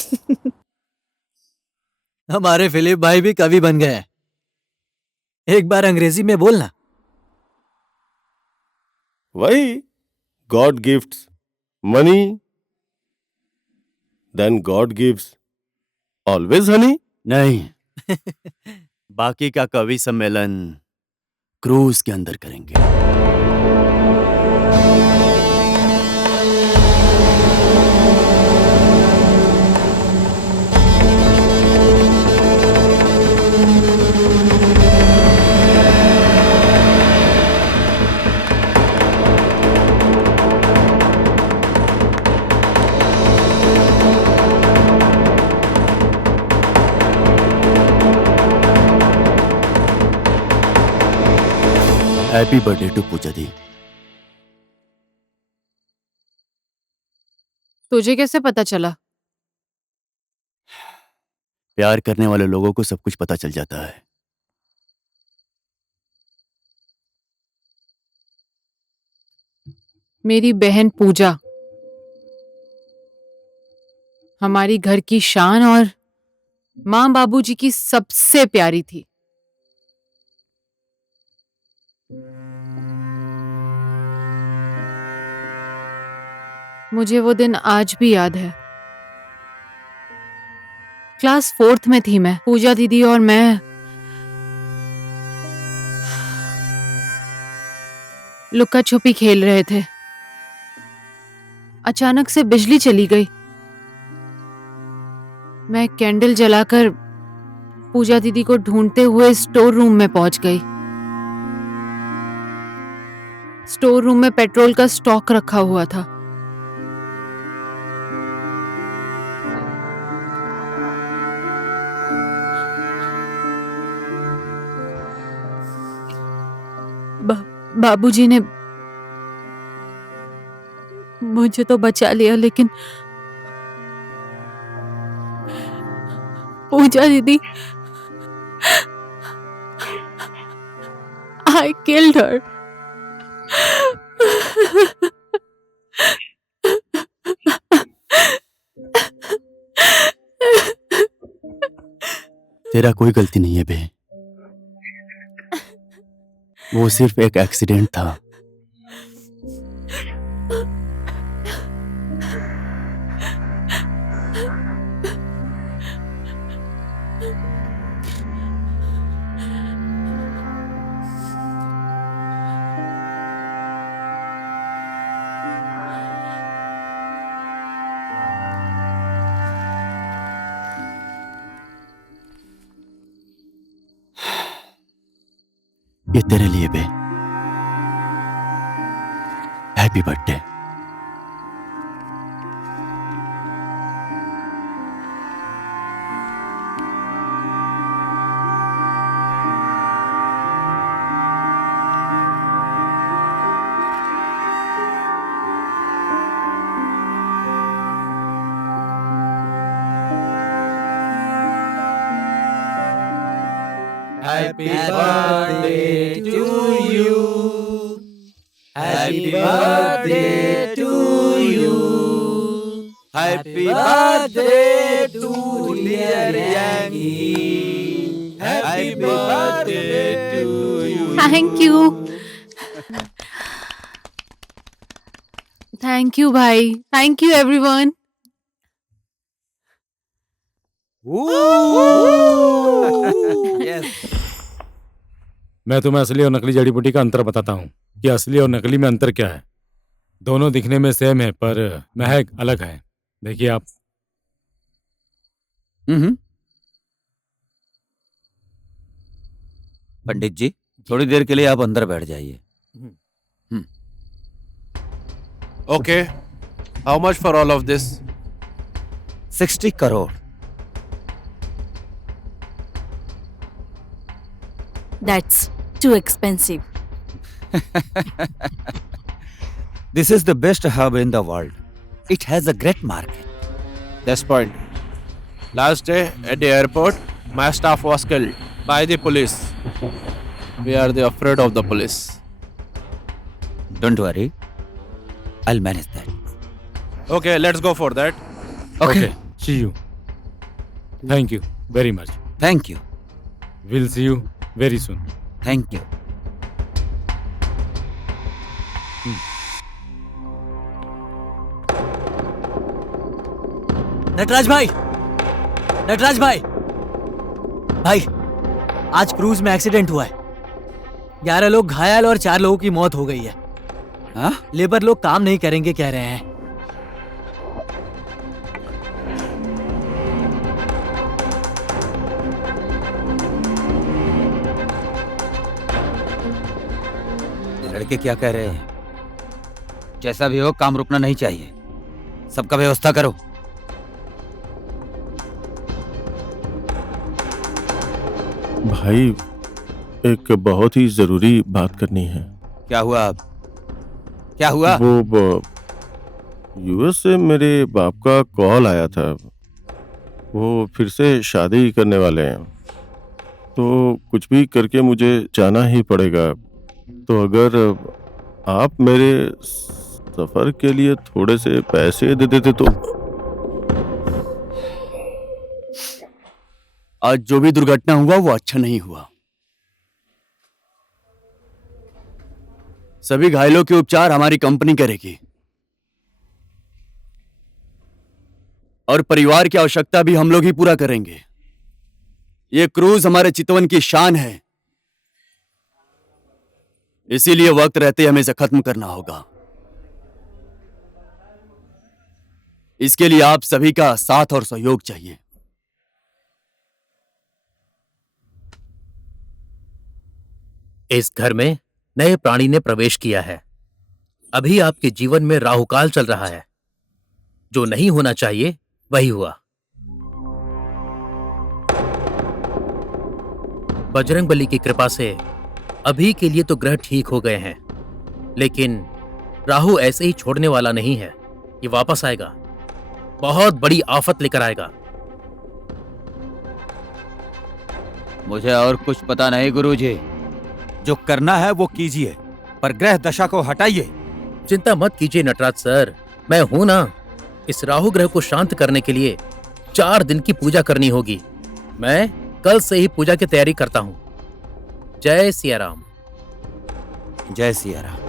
हमारे फिलिप भाई भी कवि बन गए हैं। एक बार अंग्रेजी में बोलना। वही, god gifts money, then god gives always honey. नहीं, बाकी का कवि सम्मेलन क्रूज के अंदर करेंगे। हैप्पी बर्थडे टू पूजा दी। तुझे कैसे पता चला? प्यार करने वाले लोगों को सब कुछ पता चल जाता है। मेरी बहन पूजा हमारी घर की शान और माँ बाबूजी की सबसे प्यारी थी। मुझे वो दिन आज भी याद है। क्लास 4th में थी मैं। पूजा दीदी और मैं लुक्का छुपी खेल रहे थे। अचानक से बिजली चली गई। मैं कैंडल जलाकर पूजा दीदी को ढूंढते हुए स्टोर रूम में पहुंच गई। स्टोर रूम में पेट्रोल का स्टॉक रखा हुआ था। बाबूजी ने मुझे तो बचा लिया, लेकिन पूजा दीदी, I killed her. तेरा कोई गलती नहीं है बे। वो सिर्फ एक एक्सीडेंट था। ये तेरे लिए बे। Happy birthday. Happy birthday to you. Happy birthday to you. Happy birthday to dear Yankee. Happy birthday to you. Thank you. Thank you भाई। Thank you everyone. Yes. मैं तुम्हें असली और नकली जड़ी बूटी का अंतर बताता हूँ कि असली और नकली में अंतर क्या है। दोनों दिखने में सेम है पर महक अलग है। देखिए आप। हम्म। पंडित जी, थोड़ी देर के लिए आप अंदर बैठ जाइए। Okay. How much for all of this? 60 crore. That's too expensive. This is the best hub in the world. It has a great market. That's point. Last day at the airport, my staff was killed by the police. We are afraid of the police. Don't worry. I'll manage that. Okay, let's go for that. Okay. See you. Thank you very much. Thank you. We'll see you very soon. Thank you. Nataraj भाई, नटराज भाई, भाई आज cruise में accident हुआ है। 11 लोग घायल और 4 लोगों की मौत हो गई है। हाँ? लेबर लोग काम नहीं करेंगे कह रहे हैं। ये लड़के क्या कह रहे हैं? जैसा भी हो, काम रुकना नहीं चाहिए। सबका व्यवस्था करो। भाई, एक बहुत ही जरूरी बात करनी है। क्या हुआ अब? क्या हुआ? वो यूएस से मेरे बाप का कॉल आया था। वो फिर से शादी करने वाले हैं, तो कुछ भी करके मुझे जाना ही पड़ेगा। तो अगर आप मेरे सफर के लिए थोड़े से पैसे दे देते तो। आज जो भी दुर्घटना हुआ वो अच्छा नहीं हुआ। सभी घायलों के उपचार हमारी कंपनी करेगी और परिवार की आवश्यकता भी हम लोग ही पूरा करेंगे। ये क्रूज हमारे चितवन की शान है, इसीलिए वक्त रहते हमें इसे खत्म करना होगा। इसके लिए आप सभी का साथ और सहयोग चाहिए। इस घर में नए प्राणी ने प्रवेश किया है। अभी आपके जीवन में राहुकाल चल रहा है। जो नहीं होना चाहिए वही हुआ। बजरंगबली की कृपा से अभी के लिए तो ग्रह ठीक हो गए हैं, लेकिन राहु ऐसे ही छोड़ने वाला नहीं है। ये वापस आएगा, बहुत बड़ी आफत लेकर आएगा। मुझे और कुछ पता नहीं गुरुजी। जो करना है वो कीजिए, पर ग्रह दशा को हटाइए। चिंता मत कीजिए नटराज सर, मैं हूं ना। इस राहु ग्रह को शांत करने के लिए 4 दिन की पूजा करनी होगी। मैं कल से ही पूजा की तैयारी करता हूं। जय सिया राम। जय सिया राम।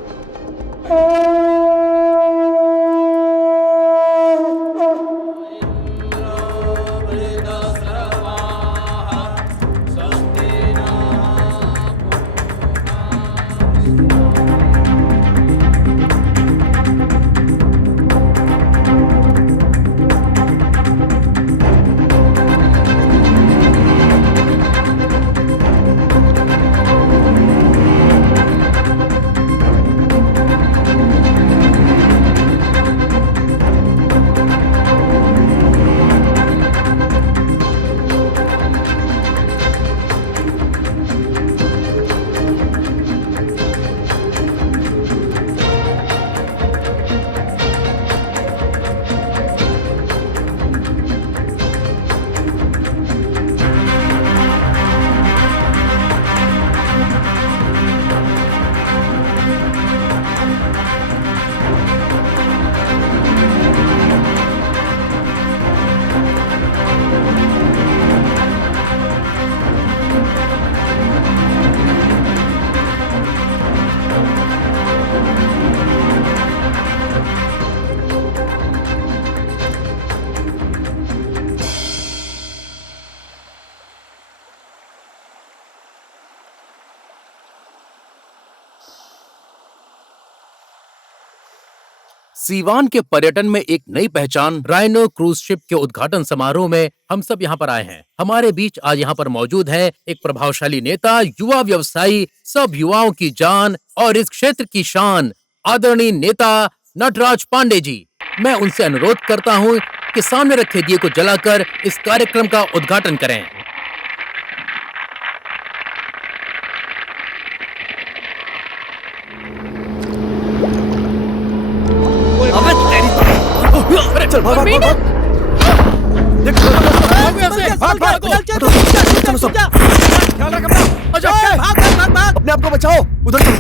सीवान के पर्यटन में एक नई पहचान राइनो क्रूज शिप के उद्घाटन समारोह में हम सब यहाँ पर आए हैं। हमारे बीच आज यहाँ पर मौजूद है एक प्रभावशाली नेता, युवा व्यवसायी, सब युवाओं की जान और इस क्षेत्र की शान, आदरणीय नेता नटराज पांडे जी। मैं उनसे अनुरोध करता हूँ कि सामने रखे दिए को जलाकर इस कार्यक्रम का उद्घाटन करें। चल भाग भाग भाग अपने आप को बचाओ, उधर चलो।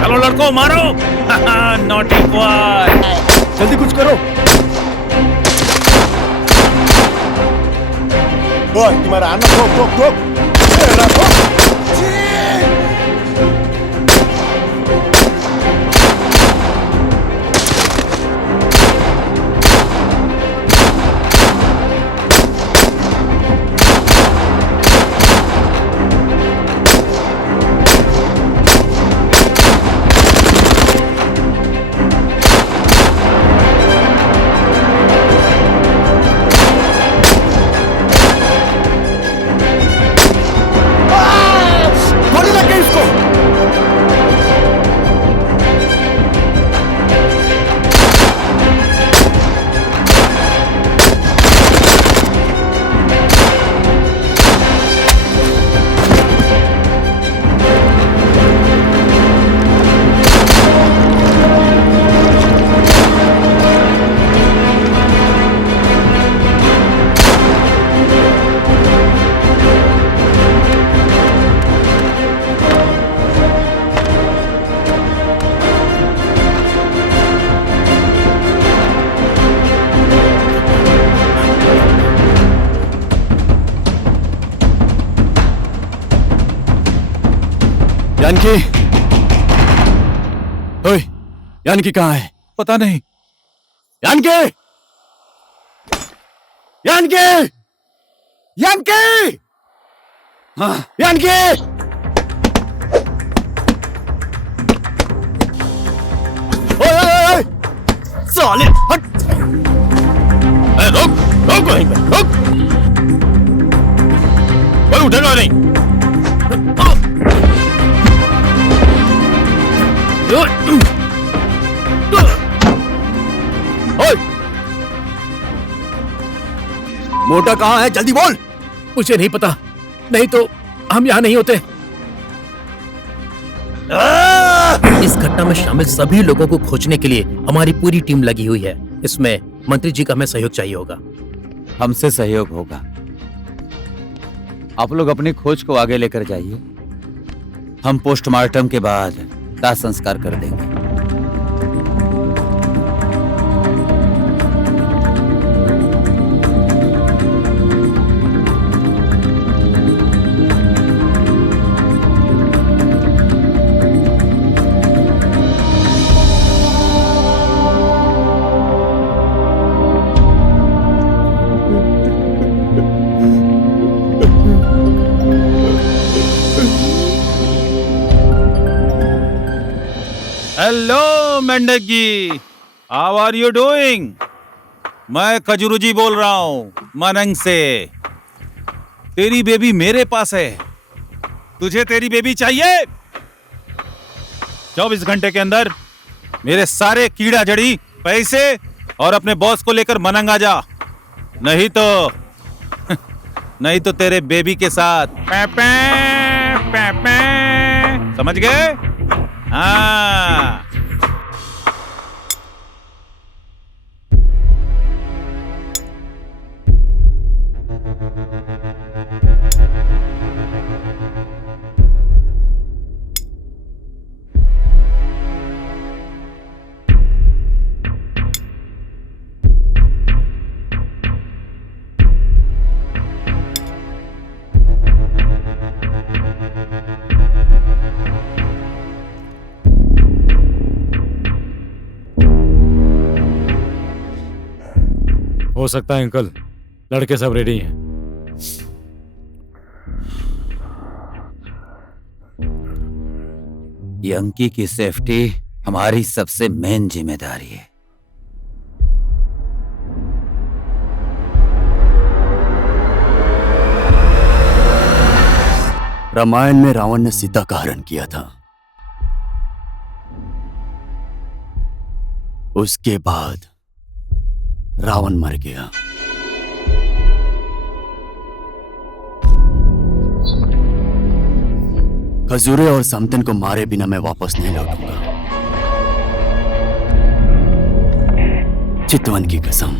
चलो लड़को मारो। नॉटी बॉय, जल्दी कुछ करो। तुम्हारा आना ठोक ठोक ठोक। जानकी, ओए, जानकी कहाँ है? पता नहीं। जानकी, जानकी, जानकी, हाँ, जानकी, ओए, साले, हट, रुक, रुक वहीं पे, रुक, कोई उठेगा नहीं। मोटा कहाँ है? जल्दी बोल। मुझे नहीं पता, नहीं तो हम यहाँ नहीं होते। इस घटना में शामिल सभी लोगों को खोजने के लिए हमारी पूरी टीम लगी हुई है। इसमें मंत्री जी का हमें सहयोग चाहिए होगा। हमसे सहयोग होगा। आप लोग अपनी खोज को आगे लेकर जाइए। हम पोस्टमार्टम के बाद दाह संस्कार कर देंगे। हेलो मेंढक जी, हाउ आर यू डूइंग? मैं खजूरू जी बोल रहा हूँ मनंग से। तेरी बेबी मेरे पास है। तुझे तेरी बेबी चाहिए? 24 घंटे के अंदर मेरे सारे कीड़ा जड़ी, पैसे और अपने बॉस को लेकर मनंग आ जा। नहीं तो तेरे बेबी के साथ पैपे, समझ गए? हाँ। हो सकता है अंकल, लड़के सब रेडी हैं। यंकी की सेफ्टी हमारी सबसे मेन जिम्मेदारी है। रामायण में रावण ने सीता का हरण किया था। उसके बाद रावण मर गया। खजूरे और समतन को मारे बिना मैं वापस नहीं लौटूंगा, चितवन की कसम।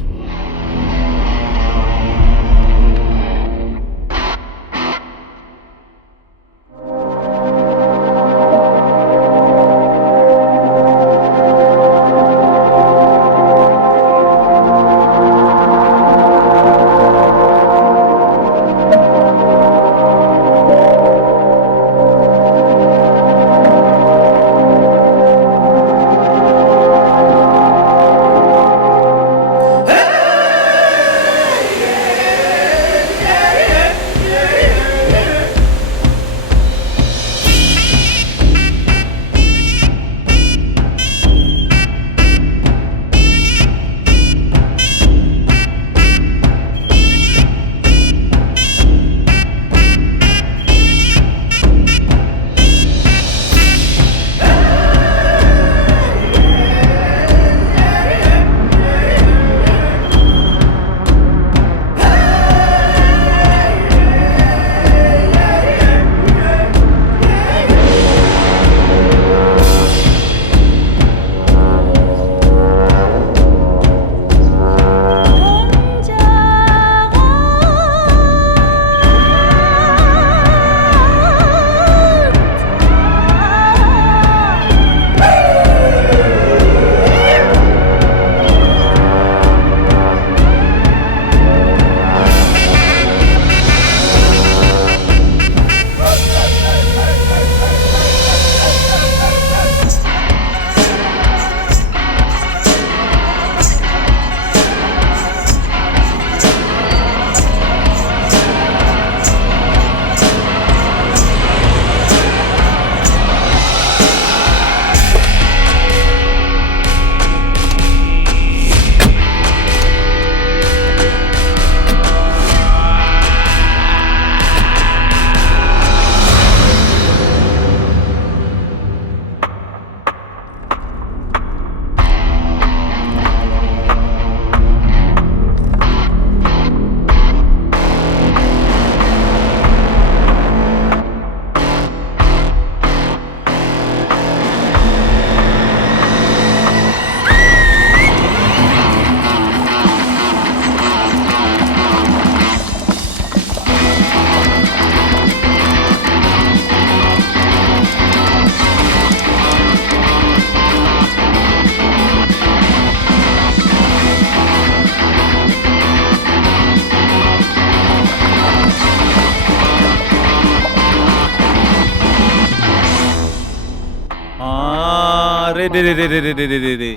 अरे रे रे रे रे रे रे रे रे रे,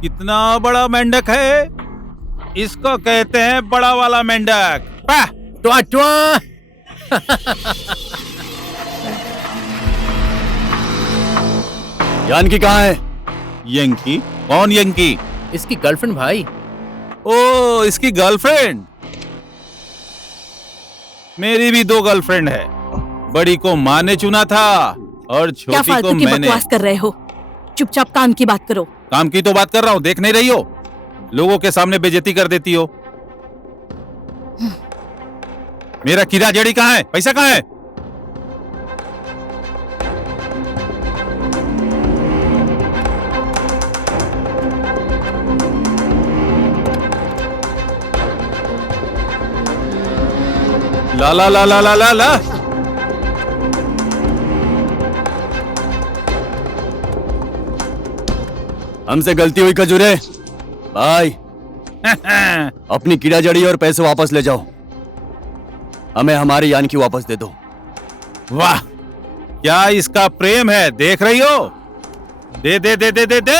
कितना बड़ा मेंढक है। इसको कहते हैं बड़ा वाला मेंढक। ट्वा ट्वा। जानकी कहाँ है? यंकी? कौन यंकी? इसकी गर्लफ्रेंड भाई। ओ, इसकी गर्लफ्रेंड। मेरी भी 2 गर्लफ्रेंड है। बड़ी को माँ ने चुना था और क्या छोटी को फालतू की मैंने। बकवास कर रहे हो? चुपचाप काम की बात करो। काम की तो बात कर रहा हूँ, देख नहीं रही हो? लोगों के सामने बेइज्जती कर देती हो। मेरा कीड़ा जड़ी कहाँ है? पैसा कहाँ है? ला ला ला ला ला ला ला। हमसे गलती हुई खजूरे भाई। अपनी कीड़ा जड़ी और पैसे वापस ले जाओ। हमें हमारी यानकी वापस दे दो। वाह, क्या इसका प्रेम है, देख रही हो? दे दे दे दे दे दे।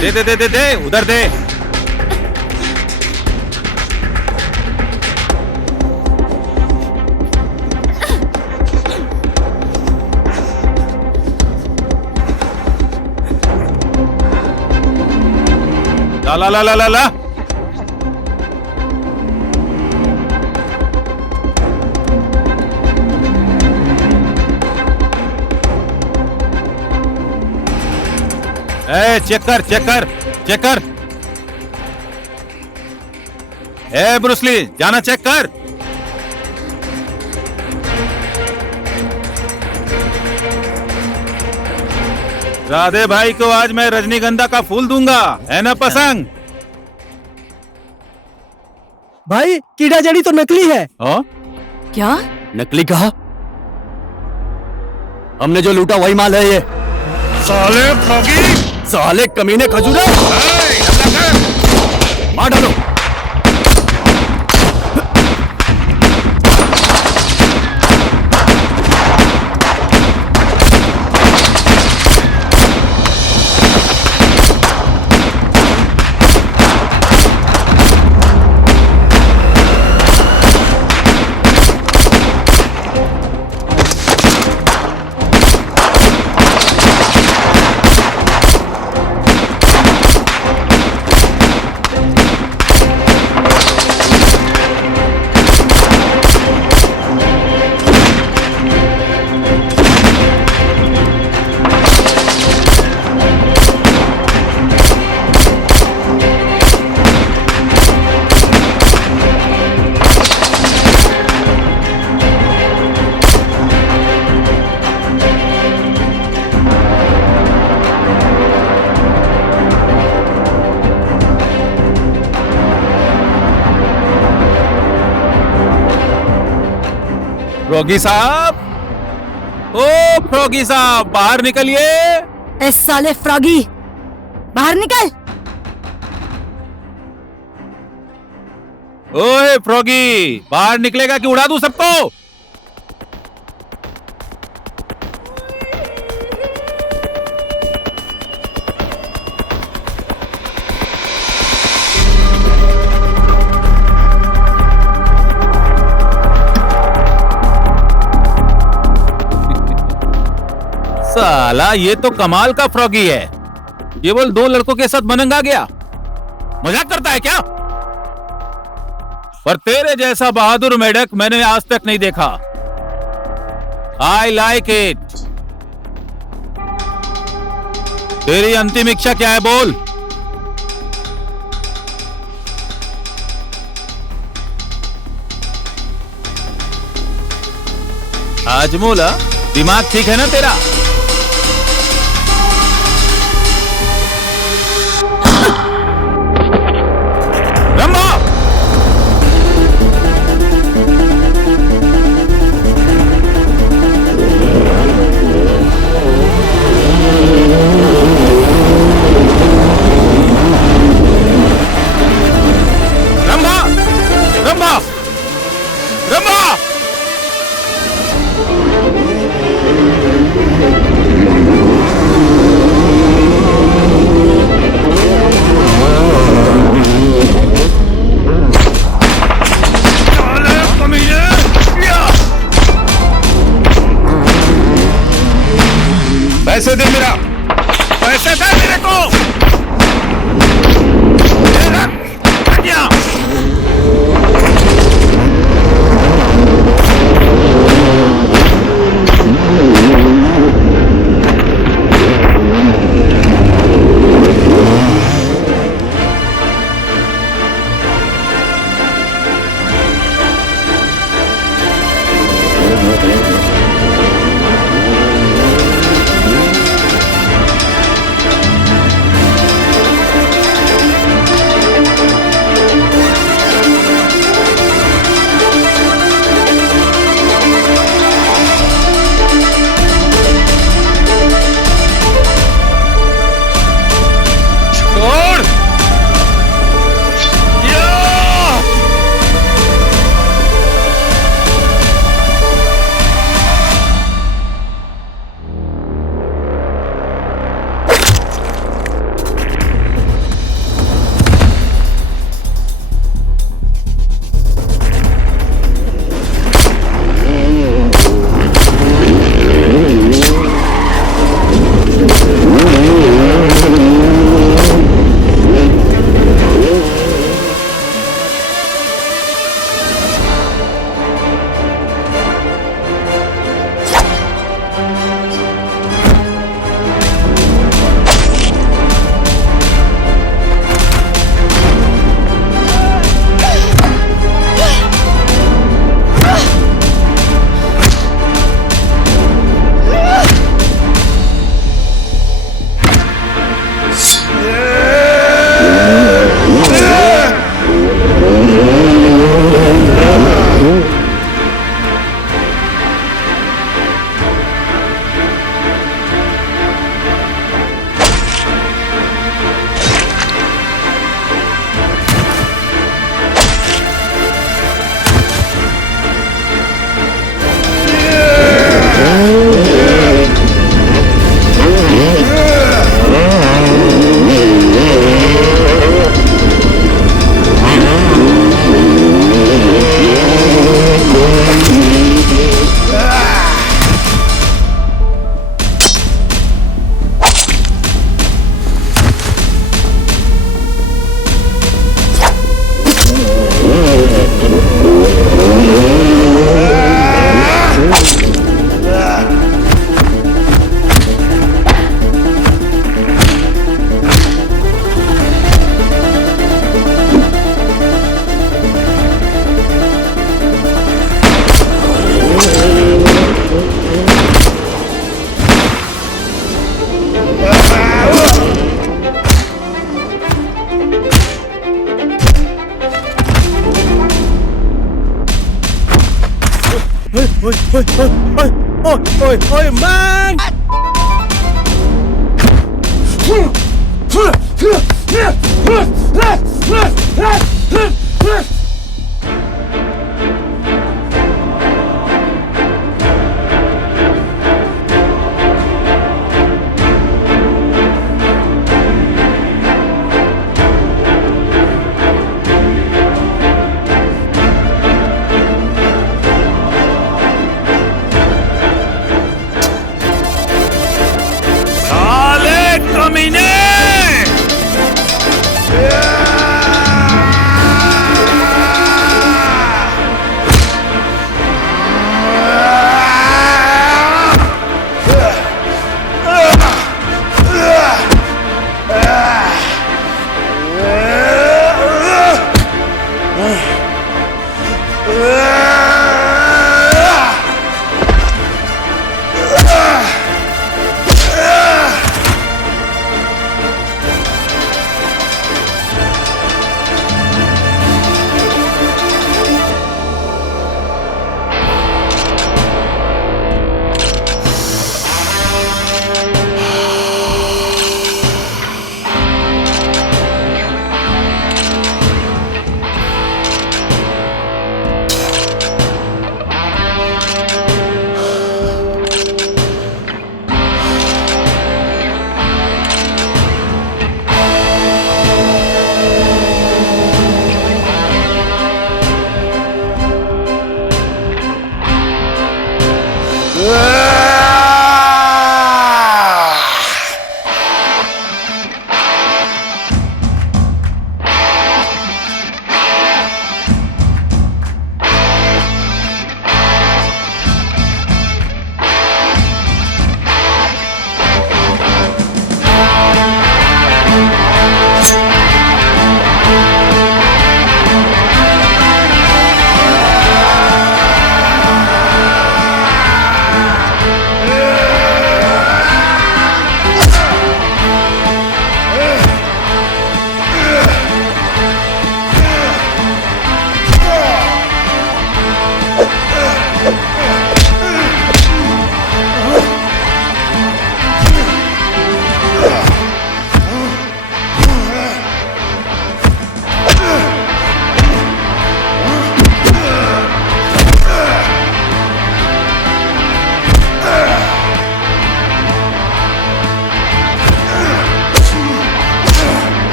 दे दे दे दे दे, उधर दे। ला ला ला ला ला। चेक कर चेक कर चेक कर। ब्रूसली, जाना चेक कर। राधे भाई को आज मैं रजनीगंधा का फूल दूंगा, है ना पसंद? भाई कीड़ा जड़ी तो नकली है। क्या? नकली कहा? हमने जो लूटा वही माल है ये। साले फ्रॉगी, साले कमीने खजूरा, मार डालो। फ्रॉगी साहब, ओ फ्रॉगी साहब, बाहर निकलिए। ए साले फ्रॉगी, बाहर निकल। ओए फ्रॉगी, बाहर निकलेगा कि उड़ा दूं सबको? साला ये तो कमाल का फ्रॉगी है, केवल 2 लड़कों के साथ मनंग आ गया। मजाक करता है क्या? पर तेरे जैसा बहादुर मेढक मैंने आज तक नहीं देखा। I like it. तेरी अंतिम इच्छा क्या है, बोल। हाजमोला, दिमाग ठीक है ना तेरा? रंभा! रंभा! रंभा! रंभा! पैसे दे, मेरा पैसे दे मेरे को। ओए मैन!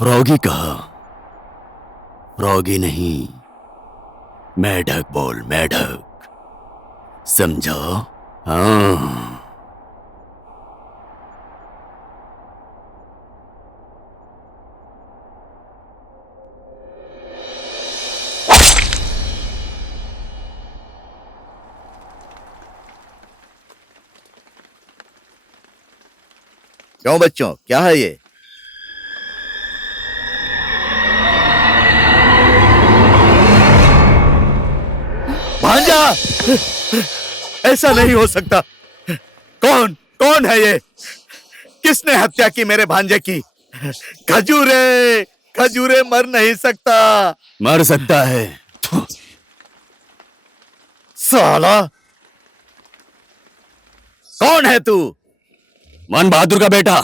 फ्रॉगी कहा, फ्रॉगी नहीं, मेढक बोल, मेढक। समझो? हाँ। क्यों बच्चों, क्या है ये? भांजा, ऐसा नहीं हो सकता। कौन कौन है ये? किसने हत्या की मेरे भांजे की? खजूरे, खजूरे मर नहीं सकता। मर सकता है। साला, कौन है तू? मन बहादुर का बेटा।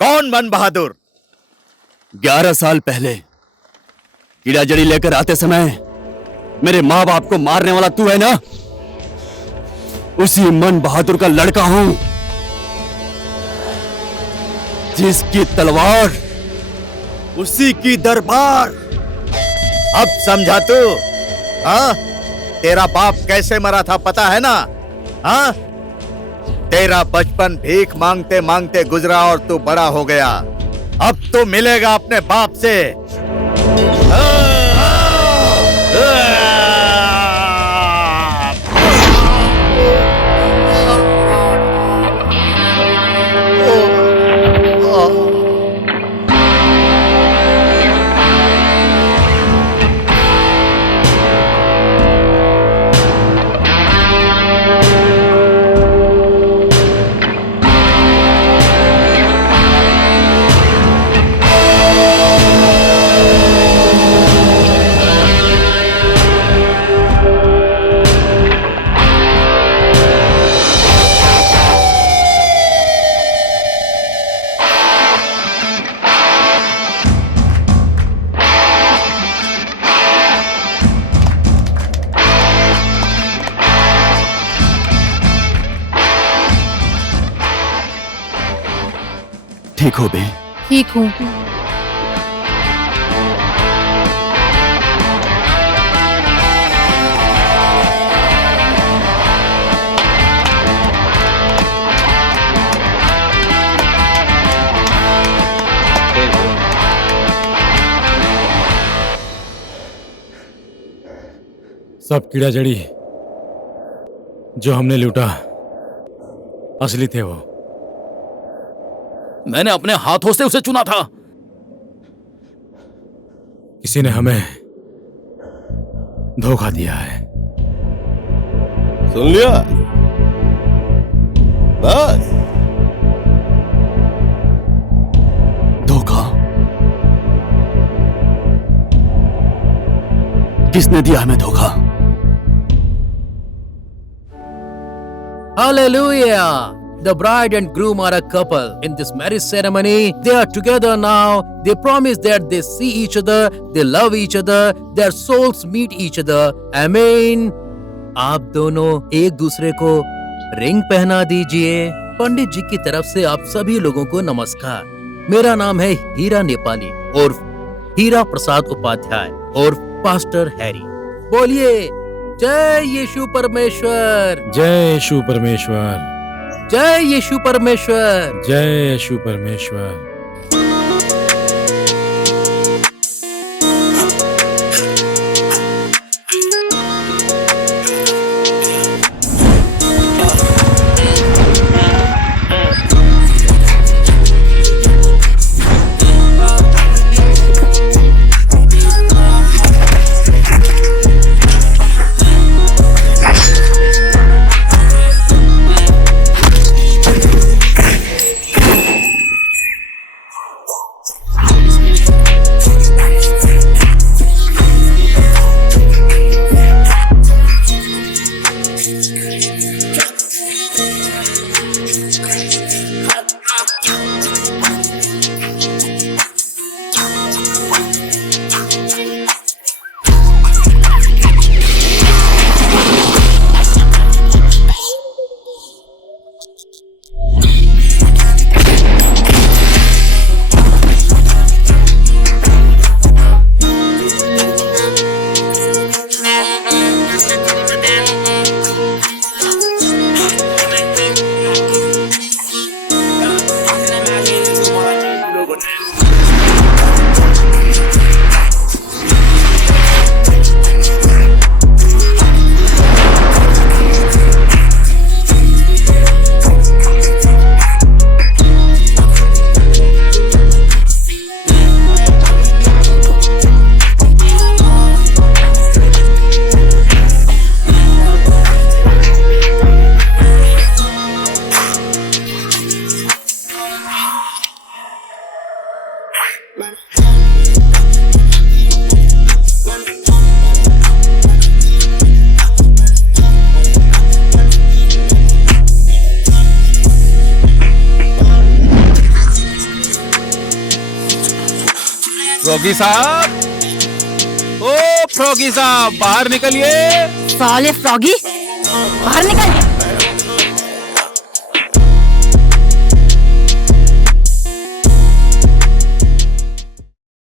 कौन मन बहादुर? 11 साल पहले कीड़ा जड़ी लेकर आते समय मेरे माँ बाप को मारने वाला तू है ना? उसी मन बहादुर का लड़का हूं, जिसकी तलवार उसी की दरबार। अब समझा तू? हाँ, तेरा बाप कैसे मरा था पता है ना? हाँ, तेरा बचपन भीख मांगते मांगते गुजरा और तू बड़ा हो गया। अब तो मिलेगा अपने बाप से। ठीक हो बे? ठीक हूँ। सब कीड़ा जड़ी जो हमने लूटा असली थे वो। मैंने अपने हाथों से उसे चुना था। किसी ने हमें धोखा दिया है। सुन लिया? बस। धोखा? किसने दिया हमें धोखा? Hallelujah! The bride and groom are a couple. In this marriage ceremony, they are together now. They promise that they see each other, they love each other, their souls meet each other. Amen. आप दोनों एक दूसरे को ring पहना दीजिए। पंडित जी की तरफ से आप सभी लोगों को नमस्कार। मेरा नाम है हीरा नेपाली और हीरा प्रसाद उपाध्याय और पास्टर हैरी। बोलिए जय यीशु परमेश्वर, जय यीशु परमेश्वर, जय यीशु परमेश्वर, जय यीशु परमेश्वर। फ्रॉगी साहब, ओ फ्रॉगी साहब, बाहर निकलिए। साले फ्रॉगी बाहर निकल।